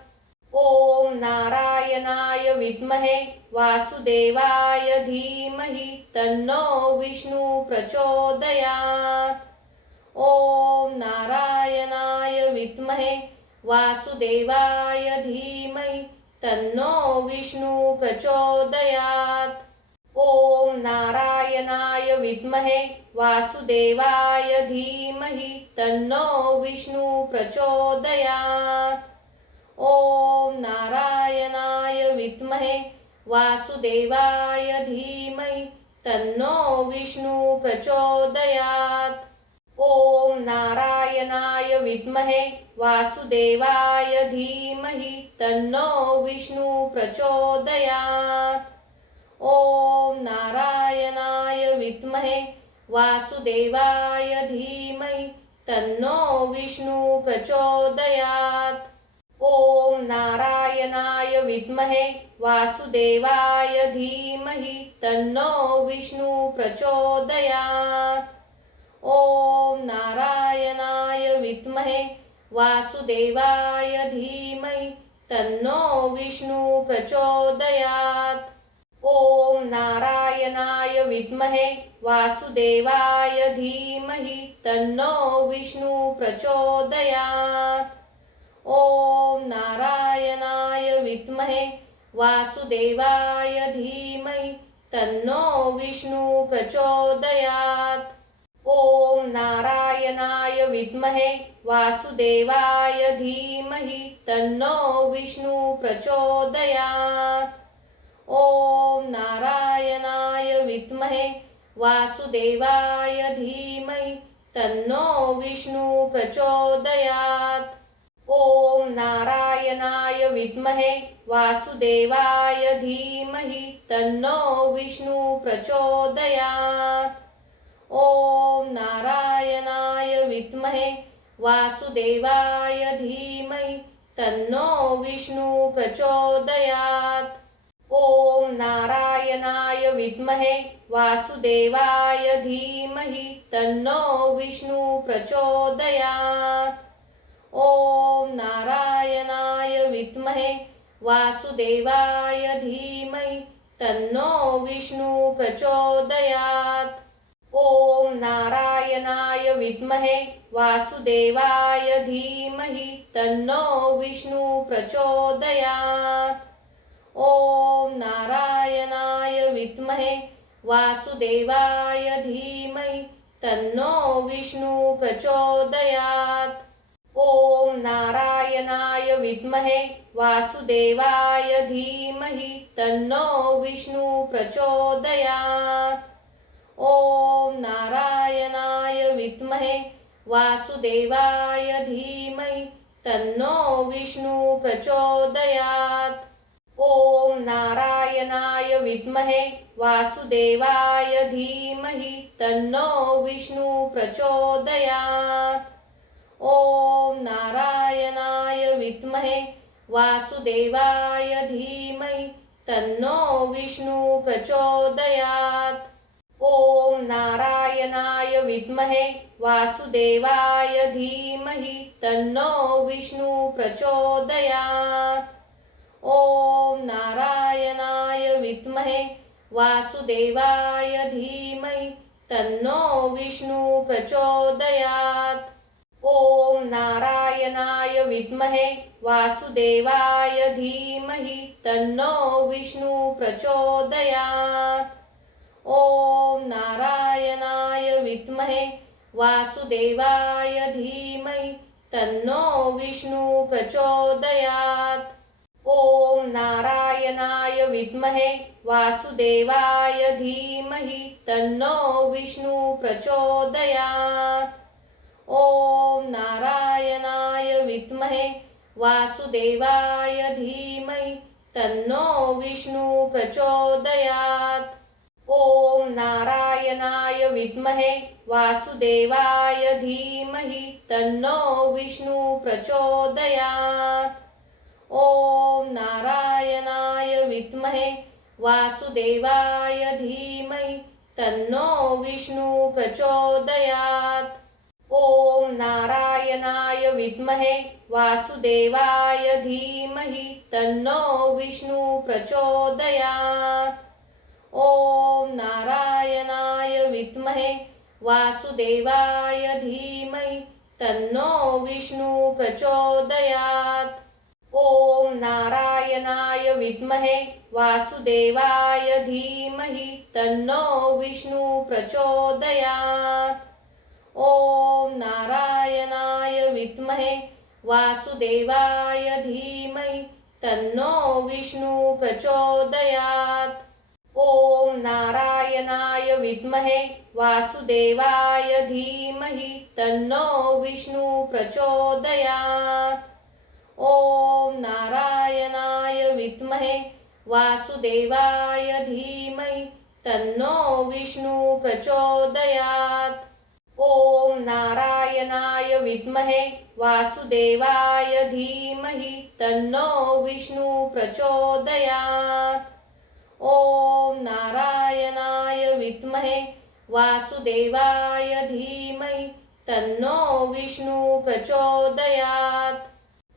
ॐ नारायणाय विद्महे वासुदेवाय धीमहि तन्नो विष्णु प्रचोदयात्। ॐ नारायणाय विद्महे वासुदेवाय धीमहि तन्नो विष्णु प्रचोदयात्। ॐ नारायणाय विद्महे वासुदेवाय धीमहि तन्नो विष्णु प्रचोदयात्। ॐ नारायणाय विद्महे वासुदेवाय धीमहि तन्नो विष्णु प्रचोदयात्। ॐ नारायणाय विद्महे वासुदेवाय धीमहि तन्नो विष्णु प्रचोदयात्। ॐ नारायणाय विद्महे वासुदेवाय धीमहि तन्नो विष्णु प्रचोदयात्। ॐ नारायणाय विद्महे वासुदेवाय धीमहि तन्नो विष्णु प्रचोदयात्। ॐ नारायणाय विद्महे वासुदेवाय धीमहि तन्नो विष्णु प्रचोदयात्। ॐ नारायणाय विद्महे वासुदेवाय धीमहि तन्नो विष्णु प्रचोदयात्। ॐ नारायणाय विद्महे वासुदेवाय धीमहि तन्नो विष्णु प्रचोदयात्। ॐ नारायणाय विद्महे वासुदेवाय धीमहि तन्नो विष्णु प्रचोदयात्। ॐ नारायणाय विद्महे वासुदेवाय धीमहि तन्नो विष्णु प्रचोदयात्। ॐ नारायणाय विद्महे वासुदेवाय धीमहि तन्नो विष्णु प्रचोदयात्। ॐ नारायणाय विद्महे वासुदेवाय धीमहि तन्नो विष्णु प्रचोदयात्। ॐ नारायणाय विद्महे वासुदेवाय धीमहि तन्नो विष्णु प्रचोदयात्। ॐ नारायणाय विद्महे वासुदेवाय धीमहि तन्नो विष्णु प्रचोदयात्। ॐ नारायणाय विद्महे वासुदेवाय धीमहि तन्नो विष्णु प्रचोदयात्। ॐ नारायणाय विद्महे वासुदेवाय धीमहि तन्नो विष्णु प्रचोदयात्। ओम नारायणाय विद्महे वासुदेवाय धीमहि तन्नो विष्णु प्रचोदयात्। ओम नारायणाय विद्महे वासुदेवाय धीमहि तन्नो विष्णु प्रचोदयात्। ओम नारायणाय विद्महे वासुदेवाय धीमहि तन्नो विष्णु प्रचोदयात्। ओम नारायणाय विद्महे वासुदेवाय धीमहि तन्नो विष्णु प्रचोदयात्। ओम नारायणाय विद्महे वासुदेवाय धीमहि तन्नो विष्णु प्रचोदयात्। ओम नारायणाय विद्महे वासुदेवाय धीमहि तन्नो विष्णु प्रचोदयात्। ओम नारायणाय विद्महे वासुदेवाय धीमहि तन्नो विष्णु प्रचोदयात्। ओम नारायणाय विद्महे वासुदेवाय धीमहि तन्नो विष्णु प्रचोदयात्। ओम नारायणाय विद्महे वासुदेवाय धीमहि तन्नो विष्णु प्रचोदयात्। ओम नारायणाय विद्महे वासुदेवाय धीमहि तन्नो विष्णु प्रचोदयात्। ओम नारायणाय विद्महे वासुदेवाय धीमहि तन्नो विष्णु प्रचोदयात्। ओम नारायणाय विद्महे वासुदेवाय धीमहि तन्नो विष्णु प्रचोदयात्। ओम नारायणाय विद्महे वासुदेवाय धीमहि तन्नो विष्णु प्रचोदयात्। ओम नारायणाय विद्महे वासुदेवाय धीमहि तन्नो विष्णु प्रचोदयात्। ओम नारायणाय विद्महे वासुदेवाय धीमहि तन्नो विष्णु प्रचोदयात्। ओम नारायणाय विद्महे वासुदेवाय धीमहि तन्नो विष्णु प्रचोदयात्। ओम नारायणाय विद्महे वासुदेवाय धीमहि तन्नो विष्णु प्रचोदयात्। ओम नारायणाय विद्महे वासुदेवाय धीमहि तन्नो विष्णु प्रचोदयात्। ओम नारायणाय विद्महे वासुदेवाय धीमहि तन्नो विष्णु प्रचोदयात्। ओम नारायणाय विद्महे वासुदेवाय धीमहि तन्नो विष्णु प्रचोदयात्।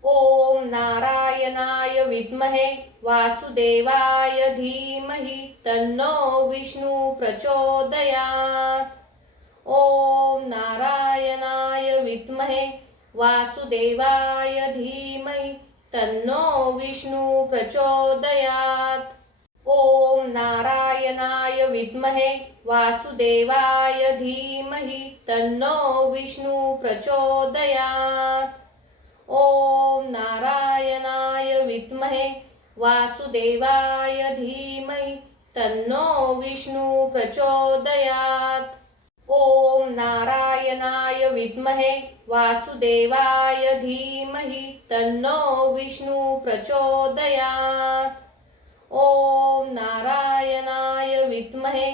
ओम नारायणाय विद्महे वासुदेवाय धीमहि तन्नो विष्णु प्रचोदयात्। ओम नारायणाय विद्महे वासुदेवाय धीमहि तन्नो विष्णु प्रचोदयात्। ओम नारायणाय विद्महे वासुदेवाय धीमहि तन्नो विष्णु प्रचोदयात्। ओम नारायणाय विद्महे वासुदेवाय धीमहि तन्नो विष्णु प्रचोदयात्। ओम नारायणाय विद्महे वासुदेवाय धीमहि तन्नो विष्णु प्रचोदयात्। ओम नारायणाय विद्महे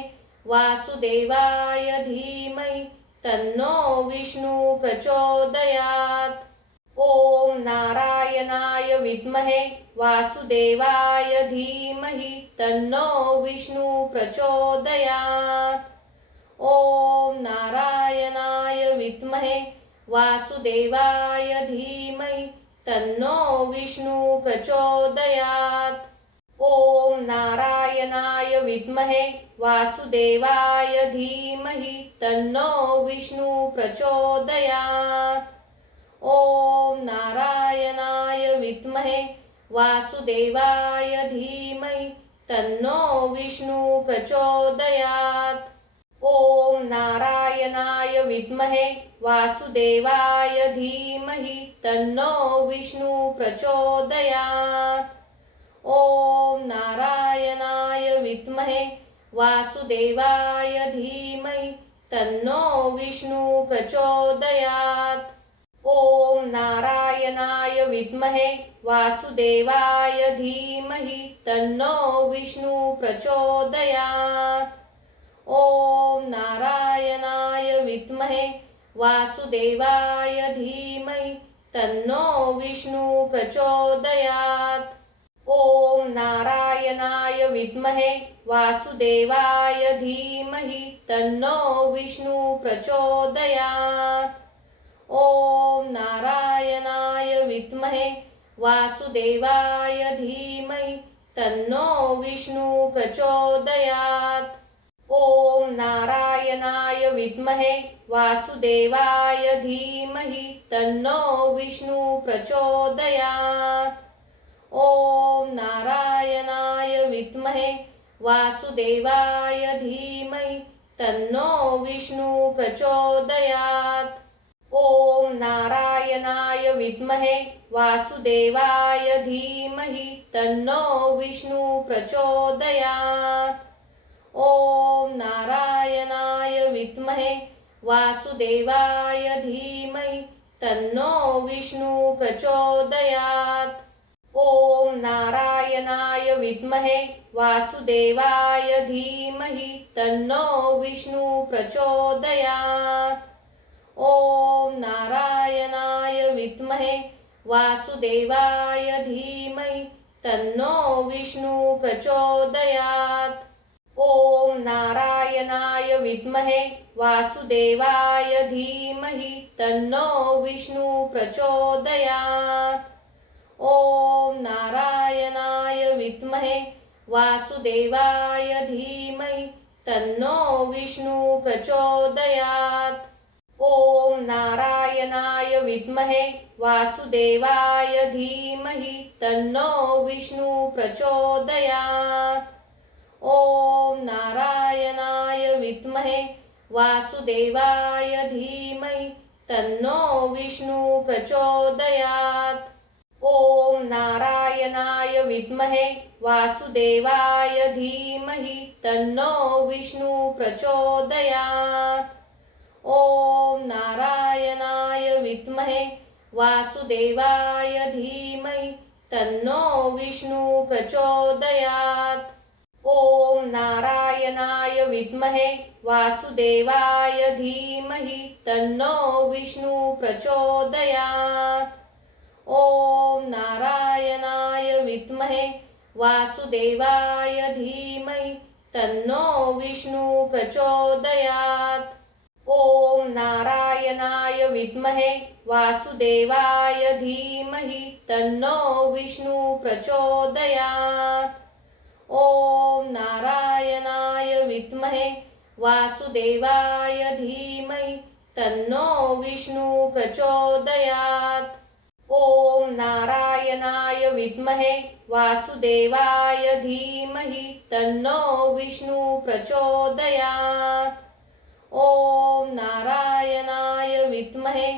वासुदेवाय धीमहि तन्नो विष्णु प्रचोदयात्। ओम नारायणाय विद्महे वासुदेवाय धीमहि तन्नो विष्णु प्रचोदयात्। ओम नारायणाय विद्महे वासुदेवाय धीमहि तन्नो विष्णु प्रचोदयात्। ओम नारायणाय विद्महे वासुदेवाय धीमहि तन्नो विष्णु प्रचोदयात्। ओम नारायणाय विद्महे वासुदेवाय धीमहि तन्नो विष्णु प्रचोदयात्। ओम नारायणाय विद्महे वासुदेवाय धीमहि तन्नो विष्णु प्रचोदयात्। ॐ नारायणाय विद्महे वासुदेवाय धीमहि तन्नो विष्णु प्रचोदयात्। ॐ नारायणाय विद्महे वासुदेवाय धीमहि तन्नो विष्णु प्रचोदयात्। ॐ नारायणाय विद्महे वासुदेवाय धीमहि तन्नो विष्णु प्रचोदयात्। ॐ नारायणाय विद्महे वासुदेवाय धीमहि तन्नो विष्णु प्रचोदयात्। ॐ नारायणाय विद्महे वासुदेवाय धीमहि तन्नो विष्णु प्रचोदयात्। ॐ नारायणाय विद्महे वासुदेवाय धीमहि तन्नो विष्णु प्रचोदयात्। ॐ नारायणाय विद्महे वासुदेवाय धीमहि तन्नो विष्णु प्रचोदयात्। ॐ नारायणाय विद्महे वासुदेवाय धीमहि तन्नो विष्णु प्रचोदयात्। ॐ नारायणाय विद्महे वासुदेवाय धीमहि तन्नो विष्णु प्रचोदयात्। ॐ नारायणाय विद्महे वासुदेवाय धीमहि तन्नो विष्णु प्रचोदयात्। ॐ नारायणाय विद्महे वासुदेवाय धीमहि तन्नो विष्णु प्रचोदयात्। ॐ नारायणाय विद्महे वासुदेवाय धीमहि तन्नो विष्णु प्रचोदयात्। ॐ नारायणाय विद्महे वासुदेवाय धीमहि तन्नो विष्णु प्रचोदयात्। ॐ नारायणाय विद्महे वासुदेवाय धीमहि तन्नो विष्णु प्रचोदयात्। ॐ नारायणाय विद्महे वासुदेवाय धीमहि तन्नो विष्णु प्रचोदयात्। ॐ नारायणाय विद्महे वासुदेवाय धीमहि तन्नो विष्णु प्रचोदयात्। ॐ नारायणाय विद्महे वासुदेवाय धीमहि तन्नो विष्णु प्रचोदयात्। ॐ नारायणाय विद्महे वासुदेवाय धीमहि तन्नो विष्णु प्रचोदयात्। ॐ नारायणाय विद्महे वासुदेवाय धीमहि तन्नो विष्णु प्रचोदयात्। ॐ नारायणाय विद्महे वासुदेवाय धीमहि तन्नो विष्णु प्रचोदयात्। ॐ नारायणाय विद्महे वासुदेवाय धीमहि तन्नो विष्णु प्रचोदयात्। ॐ नारायणाय विद्महे वासुदेवाय धीमहि तन्नो विष्णु प्रचोदयात्। ॐ नारायणाय विद्महे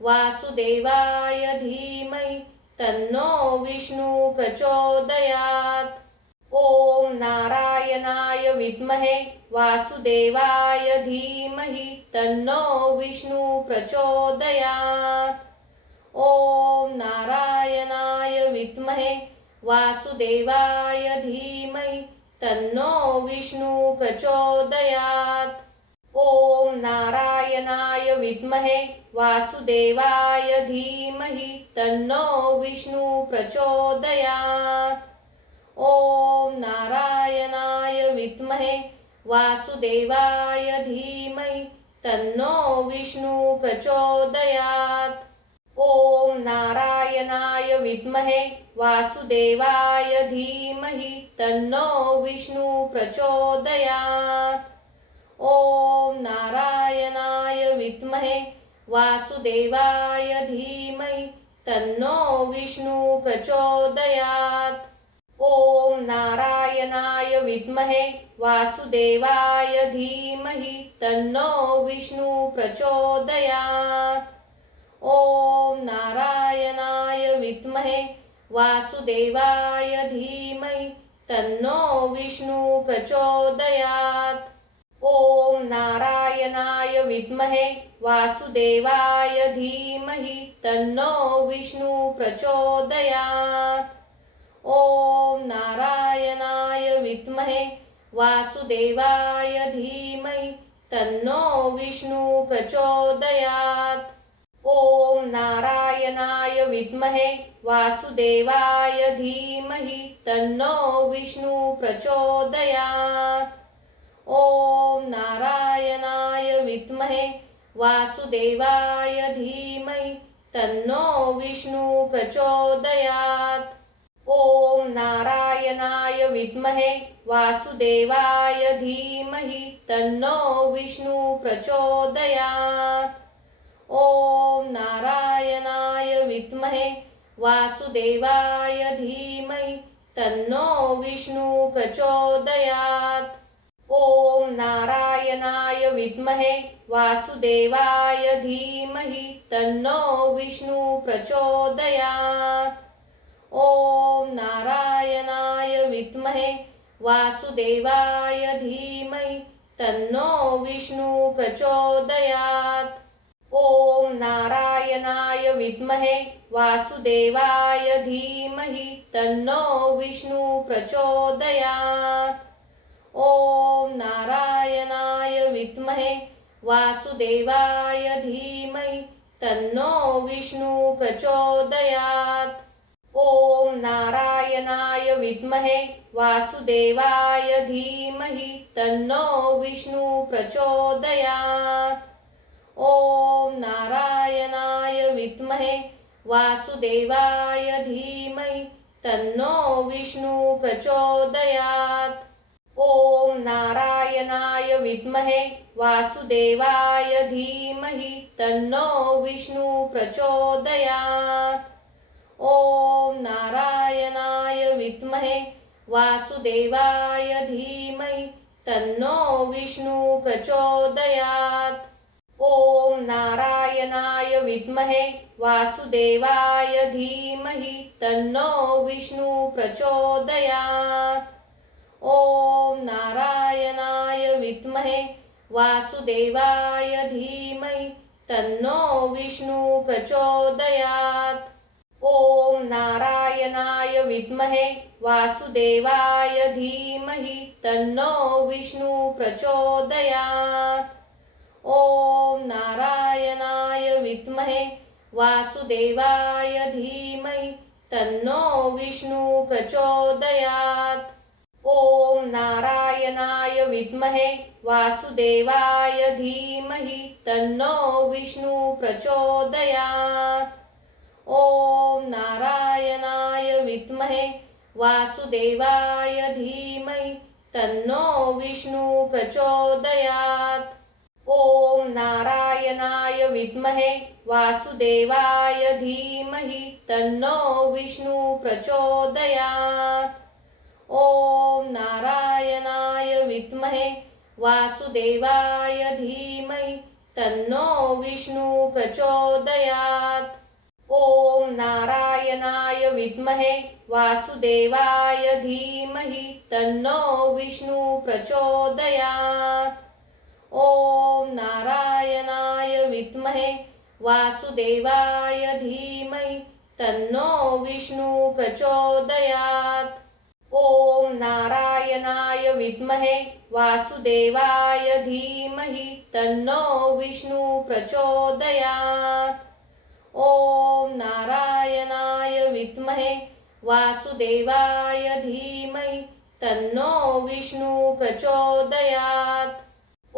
वासुदेवाय धीमहि तन्नो विष्णु प्रचोदयात्। ॐ नारायणाय विद्महे वासुदेवाय धीमहि तन्नो विष्णु प्रचोदयात्। ॐ नारायणाय विद्महे वासुदेवाय धीमहि तन्नो विष्णु प्रचोदयात्। ॐ नारायणाय विद्महे वासुदेवाय धीमहि तन्नो विष्णु प्रचोदयात्। ॐ नारायणाय विद्महे वासुदेवाय धीमहि तन्नो विष्णु प्रचोदयात्। ॐ नारायणाय विद्महे वासुदेवाय धीमहि तन्नो विष्णु प्रचोदयात्। ॐ नारायणाय विद्महे वासुदेवाय धीमहि तन्नो विष्णु प्रचोदयात्। ॐ नारायणाय विद्महे वासुदेवाय धीमहि तन्नो विष्णु प्रचोदयात्। ॐ नारायणाय विद्महे वासुदेवाय धीमहि तन्नो विष्णु प्रचोदयात्। ॐ नारायणाय विद्महे वासुदेवाय धीमहि तन्नो विष्णु प्रचोदयात्। ॐ नारायणाय विद्महे वासुदेवाय धीमहि तन्नो विष्णु प्रचोदयात्। ॐ नारायणाय विद्महे वासुदेवाय धीमहि तन्नो विष्णु प्रचोदयात्। ॐ नारायणाय विद्महे वासुदेवाय धीमहि तन्नो विष्णु प्रचोदयात्। ॐ नारायणाय विद्महे वासुदेवाय धीमहि तन्नो विष्णु प्रचोदयात्। ॐ नारायणाय विद्महे वासुदेवाय धीमहि तन्नो विष्णु प्रचोदयात्। ॐ नारायणाय विद्महे वासुदेवाय धीमहि तन्नो विष्णु प्रचोदयात्। ॐ नारायणाय विद्महे वासुदेवाय धीमहि तन्नो विष्णु प्रचोदयात्। ॐ नारायणाय विद्महे वासुदेवाय धीमहि तन्नो विष्णु प्रचोदयात्। ॐ नारायणाय विद्महे वासुदेवाय धीमहि तन्नो विष्णु प्रचोदयात्। ॐ नारायणाय विद्महे वासुदेवाय धीमहि तन्नो विष्णु प्रचोदयात्। ॐ नारायणाय विद्महे वासुदेवाय धीमहि तन्नो विष्णु प्रचोदयात्। ॐ नारायणाय विद्महे वासुदेवाय धीमहि तन्नो विष्णु प्रचोदयात्। ॐ नारायणाय विद्महे वासुदेवाय धीमहि तन्नो विष्णु प्रचोदयात्। ॐ नारायणाय विद्महे वासुदेवाय धीमहि तन्नो विष्णु प्रचोदयात्। ॐ नारायणाय विद्महे वासुदेवाय धीमहि तन्नो विष्णु प्रचोदयात्। ॐ नारायणाय विद्महे वासुदेवाय धीमहि तन्नो विष्णु प्रचोदयात्। ॐ नारायणाय विद्महे वासुदेवाय धीमहि तन्नो विष्णु प्रचोदयात्। ॐ नारायणाय विद्महे वासुदेवाय धीमहि तन्नो विष्णु प्रचोदयात्। ॐ नारायणाय विद्महे वासुदेवाय धीमहि तन्नो विष्णु प्रचोदयात्। ॐ नारायणाय विद्महे वासुदेवाय धीमहि तन्नो विष्णु प्रचोदयात्। ॐ नारायणाय विद्महे वासुदेवाय धीमहि तन्नो विष्णु प्रचोदयात्। ॐ नारायणाय विद्महे वासुदेवाय धीमहि तन्नो विष्णु प्रचोदयात्। ॐ नारायणाय विद्महे वासुदेवाय धीमहि तन्नो विष्णु प्रचोदयात्। ॐ नारायणाय विद्महे वासुदेवाय धीमहि तन्नो विष्णु प्रचोदयात्। ॐ नारायणाय विद्महे वासुदेवाय धीमहि तन्नो विष्णु प्रचोदयात्।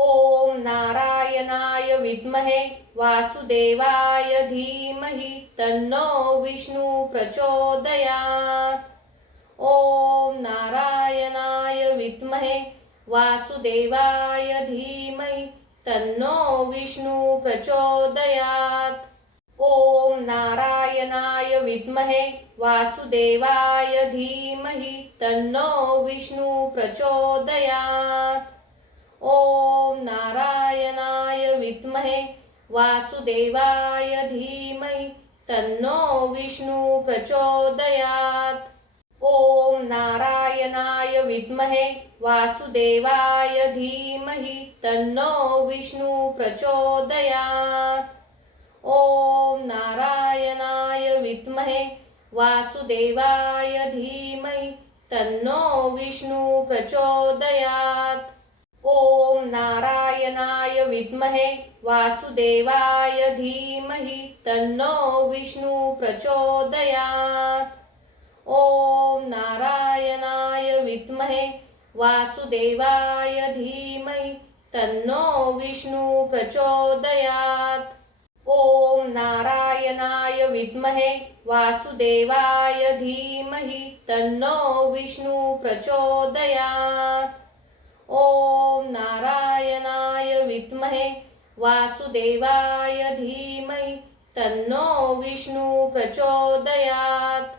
ॐ नारायणाय विद्महे वासुदेवाय धीमहि तन्नो विष्णु प्रचोदयात्। ॐ नारायणाय विद्महे वासुदेवाय धीमहि तन्नो विष्णु प्रचोदयात्। ॐ नारायणाय विद्महे वासुदेवाय धीमहि तन्नो विष्णु प्रचोदयात्। ॐ नारायणाय विद्महे वासुदेवाय धीमहि तन्नो विष्णु प्रचोदयात्। ॐ नारायणाय विद्महे वासुदेवाय धीमहि तन्नो विष्णु प्रचोदयात्। ॐ नारायणाय विद्महे वासुदेवाय धीमहि तन्नो विष्णु प्रचोदयात्। ॐ नारायणाय विद्महे वासुदेवाय धीमहि तन्नो विष्णु प्रचोदयात्। ॐ नारायणाय विद्महे वासुदेवाय धीमहि तन्नो विष्णु प्रचोदयात्। ॐ नारायणाय विद्महे वासुदेवाय धीमहि तन्नो विष्णु प्रचोदयात्। ॐ नारायणाय विद्महे वासुदेवाय धीमहि तन्नो विष्णु प्रचोदयात्।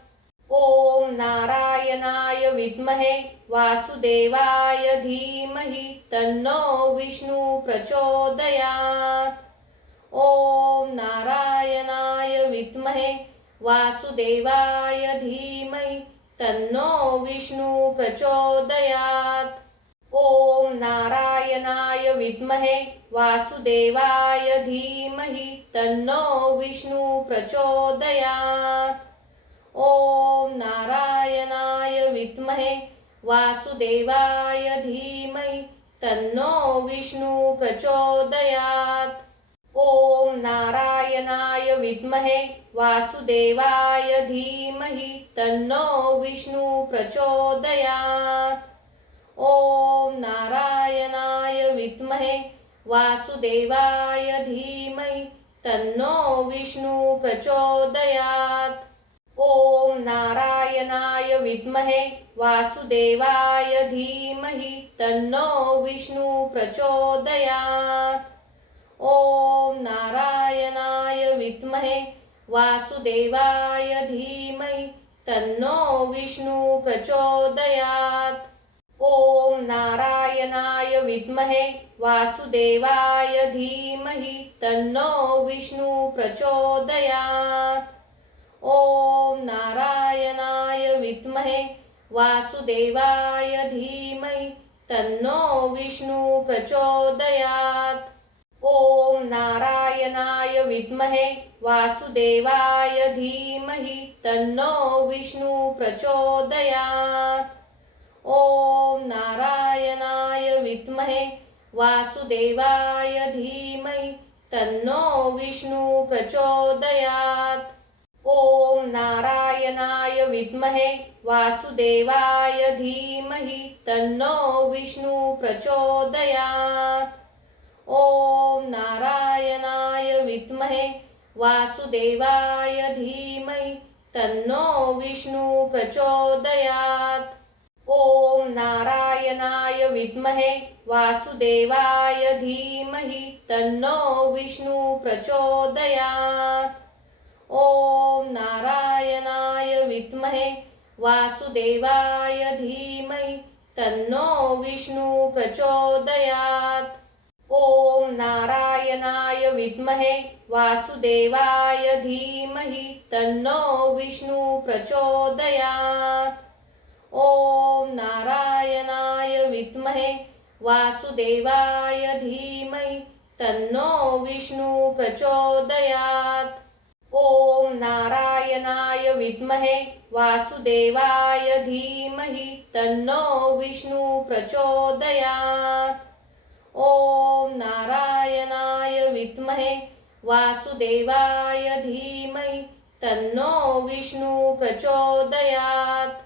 ॐ नारायणाय विद्महे वासुदेवाय धीमहि तन्नो विष्णु प्रचोदयात्। ॐ नारायणाय विद्महे वासुदेवाय धीमहि तन्नो विष्णु प्रचोदयात्। ॐ नारायणाय विद्महे वासुदेवाय धीमहि तन्नो विष्णु प्रचोदयात्। ॐ नारायणाय विद्महे वासुदेवाय धीमहि तन्नो विष्णु प्रचोदयात्। ॐ नारायणाय विद्महे वासुदेवाय धीमहि तन्नो विष्णु प्रचोदयात्। ॐ नारायणाय विद्महे वासुदेवाय धीमहि तन्नो विष्णु प्रचोदयात्। ॐ नारायणाय विद्महे वासुदेवाय धीमहि तन्नो विष्णु प्रचोदयात्। ॐ नारायणाय विद्महे वासुदेवाय धीमहि तन्नो विष्णु प्रचोदयात्। ॐ नारायणाय विद्महे वासुदेवाय धीमहि तन्नो विष्णु प्रचोदयात्। ॐ नारायणाय विद्महे वासुदेवाय धीमहि तन्नो विष्णु प्रचोदयात्। ॐ नारायणाय विद्महे वासुदेवाय धीमहि तन्नो विष्णु प्रचोदयात्। ॐ नारायणाय विद्महे वासुदेवाय धीमहि तन्नो विष्णु प्रचोदयात्। ॐ नारायणाय विद्महे वासुदेवाय धीमहि तन्नो विष्णु प्रचोदयात्। ॐ नारायणाय विद्महे वासुदेवाय धीमहि तन्नो विष्णु प्रचोदयात्। ॐ नारायणाय विद्महे वासुदेवाय धीमहि तन्नो विष्णु प्रचोदयात्। ॐ नारायणाय विद्महे वासुदेवाय धीमहि तन्नो विष्णु प्रचोदयात्। ॐ नारायणाय विद्महे वासुदेवाय धीमहि तन्नो विष्णु प्रचोदयात्। ॐ नारायणाय विद्महे वासुदेवाय धीमहि तन्नो विष्णु प्रचोदयात्। ॐ नारायणाय विद्महे वासुदेवाय धीमहि तन्नो विष्णु प्रचोदयात्। ॐ नारायणाय विद्महे वासुदेवाय धीमहि तन्नो विष्णु प्रचोदयात्।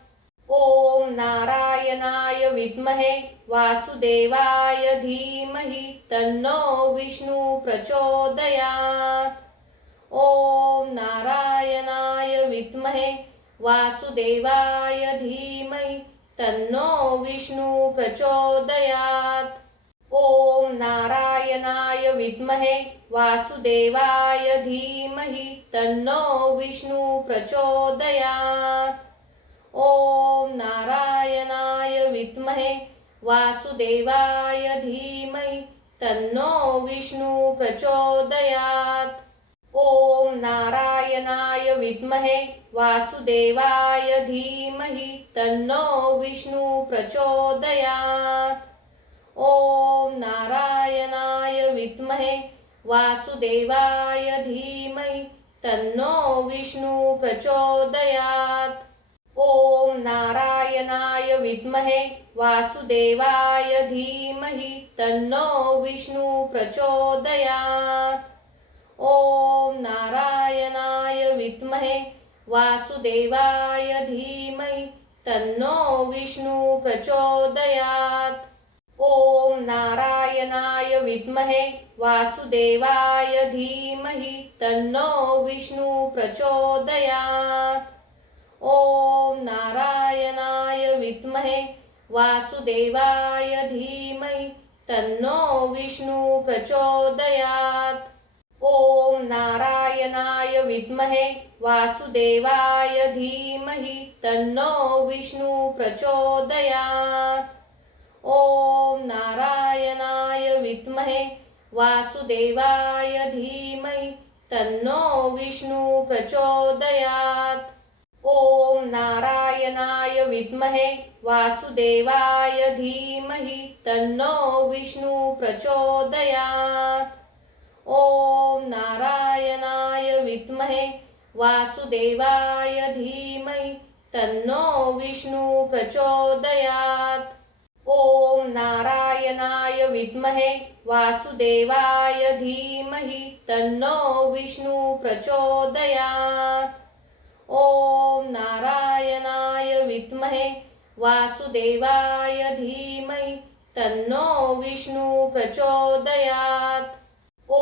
ॐ नारायणाय विद्महे वासुदेवाय धीमहि तन्नो विष्णु प्रचोदयात्। ॐ नारायणाय विद्महे वासुदेवाय धीमहि तन्नो विष्णु प्रचोदयात्। ॐ नारायणाय विद्महे वासुदेवाय धीमहि तन्नो विष्णु प्रचोदयात्। ॐ नारायणाय विद्महे वासुदेवाय धीमहि तन्नो विष्णु प्रचोदयात्। ॐ नारायणाय विद्महे वासुदेवाय धीमहि तन्नो विष्णु प्रचोदयात्। ॐ नारायणाय विद्महे वासुदेवाय धीमहि तन्नो विष्णु प्रचोदयात्। ॐ नारायणाय विद्महे वासुदेवाय धीमहि तन्नो विष्णु प्रचोदयात्। ॐ नारायणाय विद्महे वासुदेवाय धीमहि तन्नो विष्णु प्रचोदयात्। ॐ नारायणाय विद्महे वासुदेवाय धीमहि तन्नो विष्णु प्रचोदयात्। ॐ नारायणाय विद्महे वासुदेवाय धीमहि तन्नो विष्णु प्रचोदयात्। ॐ नारायणाय विद्महे वासुदेवाय धीमहि तन्नो विष्णु प्रचोदयात्। ॐ नारायणाय विद्महे वासुदेवाय धीमहि तन्नो विष्णु प्रचोदयात्। ॐ नारायणाय विद्महे वासुदेवाय धीमहि तन्नो विष्णु प्रचोदयात्। ॐ नारायणाय विद्महे वासुदेवाय धीमहि तन्नो विष्णु प्रचोदयात्। ॐ नारायणाय विद्महे वासुदेवाय धीमहि तन्नो विष्णु प्रचोदयात्। ॐ नारायणाय विद्महे वासुदेवाय धीमहि तन्नो विष्णु प्रचोदयात्।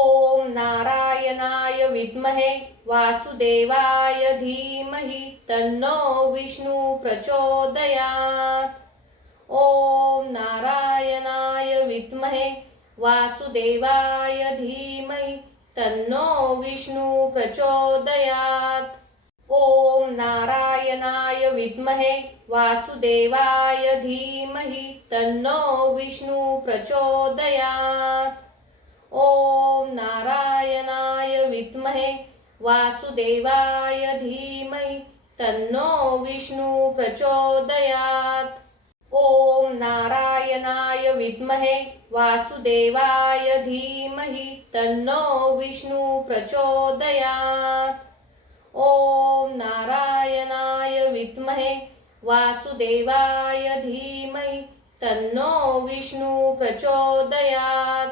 ॐ नारायणाय विद्महे वासुदेवाय धीमहि तन्नो विष्णु प्रचोदयात्। ॐ नारायणाय विद्महे वासुदेवाय धीमहि तन्नो विष्णु प्रचोदयात्। ॐ नारायणाय विद्महे वासुदेवाय धीमहि तन्नो विष्णु प्रचोदयात्। ॐ नारायणाय विद्महे वासुदेवाय धीमहि तन्नो विष्णु प्रचोदयात्। ॐ नारायणाय विद्महे वासुदेवाय धीमहि तन्नो विष्णु प्रचोदयात्। ॐ नारायणाय विद्महे वासुदेवाय धीमहि तन्नो विष्णु प्रचोदयात्।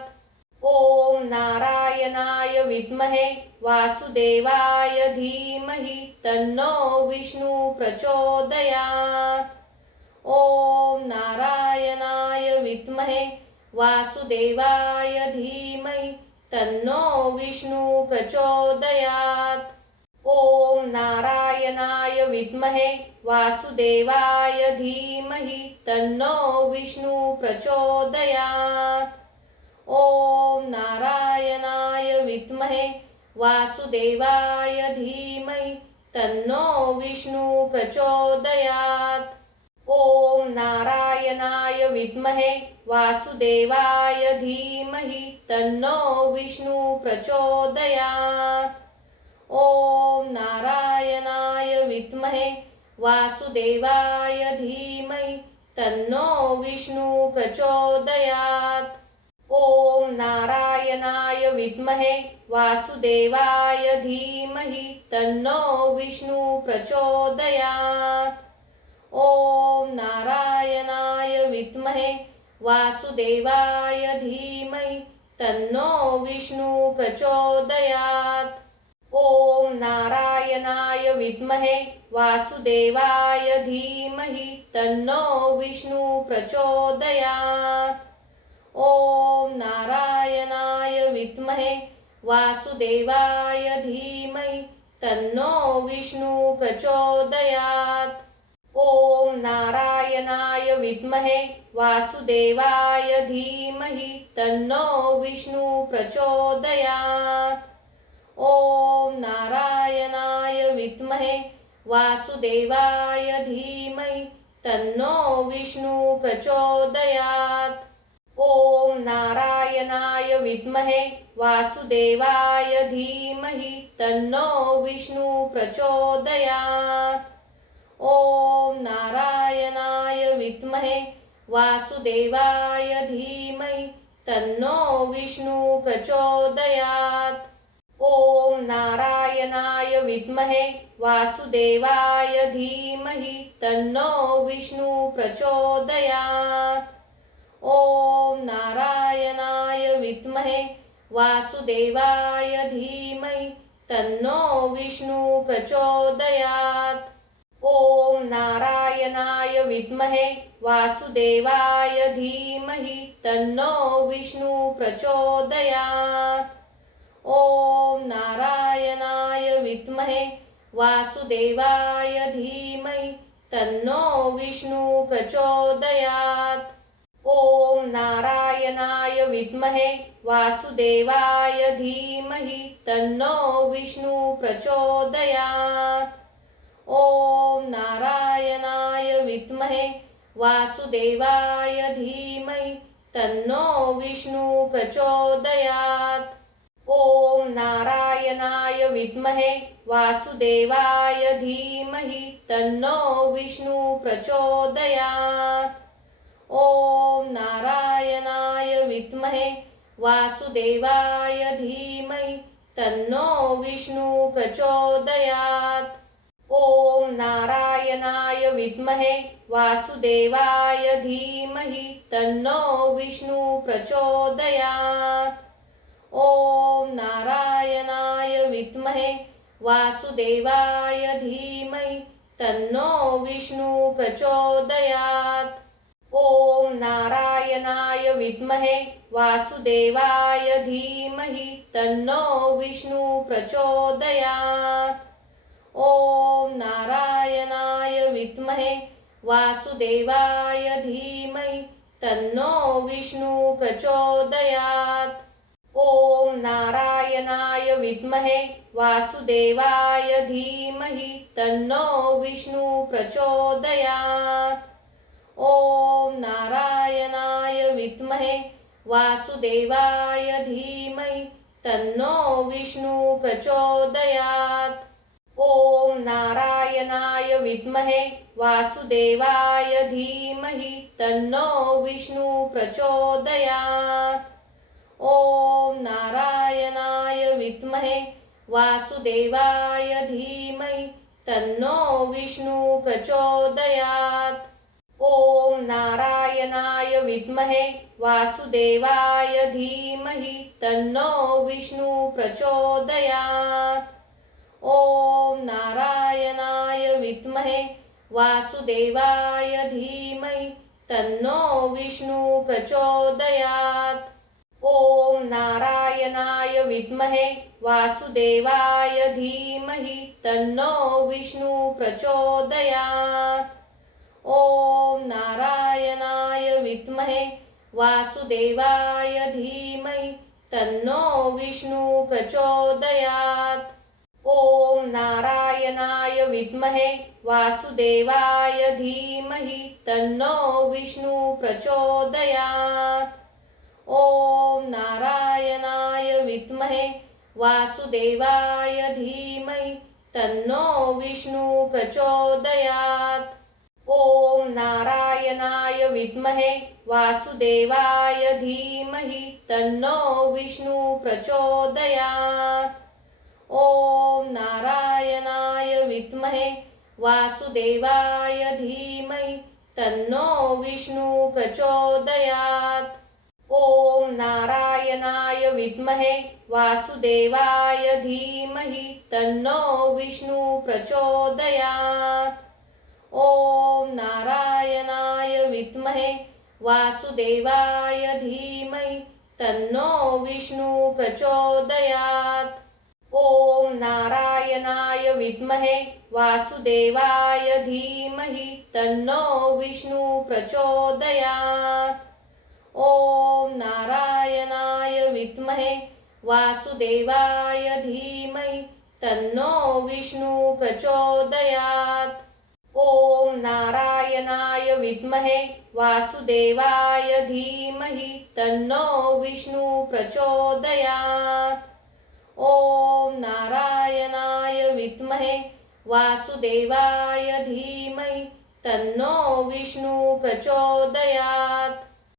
ॐ नारायणाय विद्महे वासुदेवाय धीमहि तन्नो विष्णु प्रचोदयात्। ॐ नारायणाय विद्महे वासुदेवाय धीमहि तन्नो विष्णु प्रचोदयात्। ॐ नारायणाय विद्महे वासुदेवाय धीमहि तन्नो विष्णु प्रचोदयात्। ॐ नारायणाय विद्महे वासुदेवाय धीमहि तन्नो विष्णु प्रचोदयात्। ॐ नारायणाय विद्महे वासुदेवाय धीमहि तन्नो विष्णु प्रचोदयात्। ॐ नारायणाय विद्महे वासुदेवाय धीमहि तन्नो विष्णु प्रचोदयात्। ॐ नारायणाय विद्महे वासुदेवाय धीमहि तन्नो विष्णु प्रचोदयात्। ॐ नारायणाय विद्महे वासुदेवाय धीमहि तन्नो विष्णु प्रचोदयात्। ॐ नारायणाय विद्महे वासुदेवाय धीमहि तन्नो विष्णु प्रचोदयात्। ॐ नारायणाय विद्महे वासुदेवाय धीमहि तन्नो विष्णु प्रचोदयात्। ॐ नारायणाय विद्महे वासुदेवाय धीमहि तन्नो विष्णु प्रचोदयात्। ॐ नारायणाय विद्महे वासुदेवाय धीमहि तन्नो विष्णु प्रचोदयात्। ॐ नारायणाय विद्महे वासुदेवाय धीमहि तन्नो विष्णु प्रचोदयात्। ॐ नारायणाय विद्महे वासुदेवाय धीमहि तन्नो विष्णु प्रचोदयात्। ॐ नारायणाय विद्महे वासुदेवाय धीमहि तन्नो विष्णु प्रचोदयात्। ॐ नारायणाय विद्महे वासुदेवाय धीमहि तन्नो विष्णु प्रचोदयात्। ॐ नारायणाय विद्महे वासुदेवाय धीमहि तन्नो विष्णु प्रचोदयात्। ॐ नारायणाय विद्महे वासुदेवाय धीमहि तन्नो विष्णु प्रचोदयात्। ॐ नारायणाय विद्महे वासुदेवाय धीमहि तन्नो विष्णु प्रचोदयात्। ॐ नारायणाय विद्महे वासुदेवाय धीमहि तन्नो विष्णु प्रचोदयात्। ॐ नारायणाय विद्महे वासुदेवाय धीमहि तन्नो विष्णु प्रचोदयात्। ॐ नारायणाय विद्महे वासुदेवाय धीमहि तन्नो विष्णु प्रचोदयात्। ॐ नारायणाय विद्महे वासुदेवाय धीमहि तन्नो विष्णु प्रचोदयात्। ॐ नारायणाय विद्महे वासुदेवाय धीमहि तन्नो विष्णु प्रचोदयात्। ॐ नारायणाय विद्महे वासुदेवाय धीमहि तन्नो विष्णु प्रचोदयात्। ॐ नारायणाय विद्महे वासुदेवाय धीमहि तन्नो विष्णु प्रचोदयात्। ॐ नारायणाय विद्महे वासुदेवाय धीमहि तन्नो विष्णु प्रचोदयात्। ॐ नारायणाय विद्महे वासुदेवाय धीमहि तन्नो विष्णु प्रचोदयात्। ॐ नारायणाय विद्महे वासुदेवाय धीमहि तन्नो विष्णु प्रचोदयात्। ॐ नारायणाय विद्महे वासुदेवाय धीमहि तन्नो विष्णु प्रचोदयात्। ॐ नारायणाय विद्महे वासुदेवाय धीमहि तन्नो विष्णु प्रचोदयात्। ॐ नारायणाय विद्महे वासुदेवाय धीमहि तन्नो विष्णु प्रचोदयात्। ॐ नारायणाय विद्महे वासुदेवाय धीमहि तन्नो विष्णु प्रचोदयात्। ॐ नारायणाय विद्महे वासुदेवाय धीमहि तन्नो विष्णु प्रचोदयात्। ॐ नारायणाय विद्महे वासुदेवाय धीमहि तन्नो विष्णु प्रचोदयात्। ॐ नारायणाय विद्महे वासुदेवाय धीमहि तन्नो विष्णु प्रचोदयात्। ॐ नारायणाय विद्महे वासुदेवाय धीमहि तन्नो विष्णु प्रचोदयात्। ॐ नारायणाय विद्महे वासुदेवाय धीमहि तन्नो विष्णु प्रचोदयात्। ॐ नारायणाय विद्महे वासुदेवाय धीमहि तन्नो विष्णु प्रचोदयात्। ॐ नारायणाय विद्महे वासुदेवाय धीमहि तन्नो विष्णु प्रचोदयात्। ॐ नारायणाय विद्महे वासुदेवाय धीमहि तन्नो विष्णु प्रचोदयात्। ॐ नारायणाय विद्महे वासुदेवाय धीमहि तन्नो विष्णु प्रचोदयात्। ॐ नारायणाय विद्महे वासुदेवाय धीमहि तन्नो विष्णु प्रचोदयात्। ॐ नारायणाय विद्महे वासुदेवाय धीमहि तन्नो विष्णु प्रचोदयात्।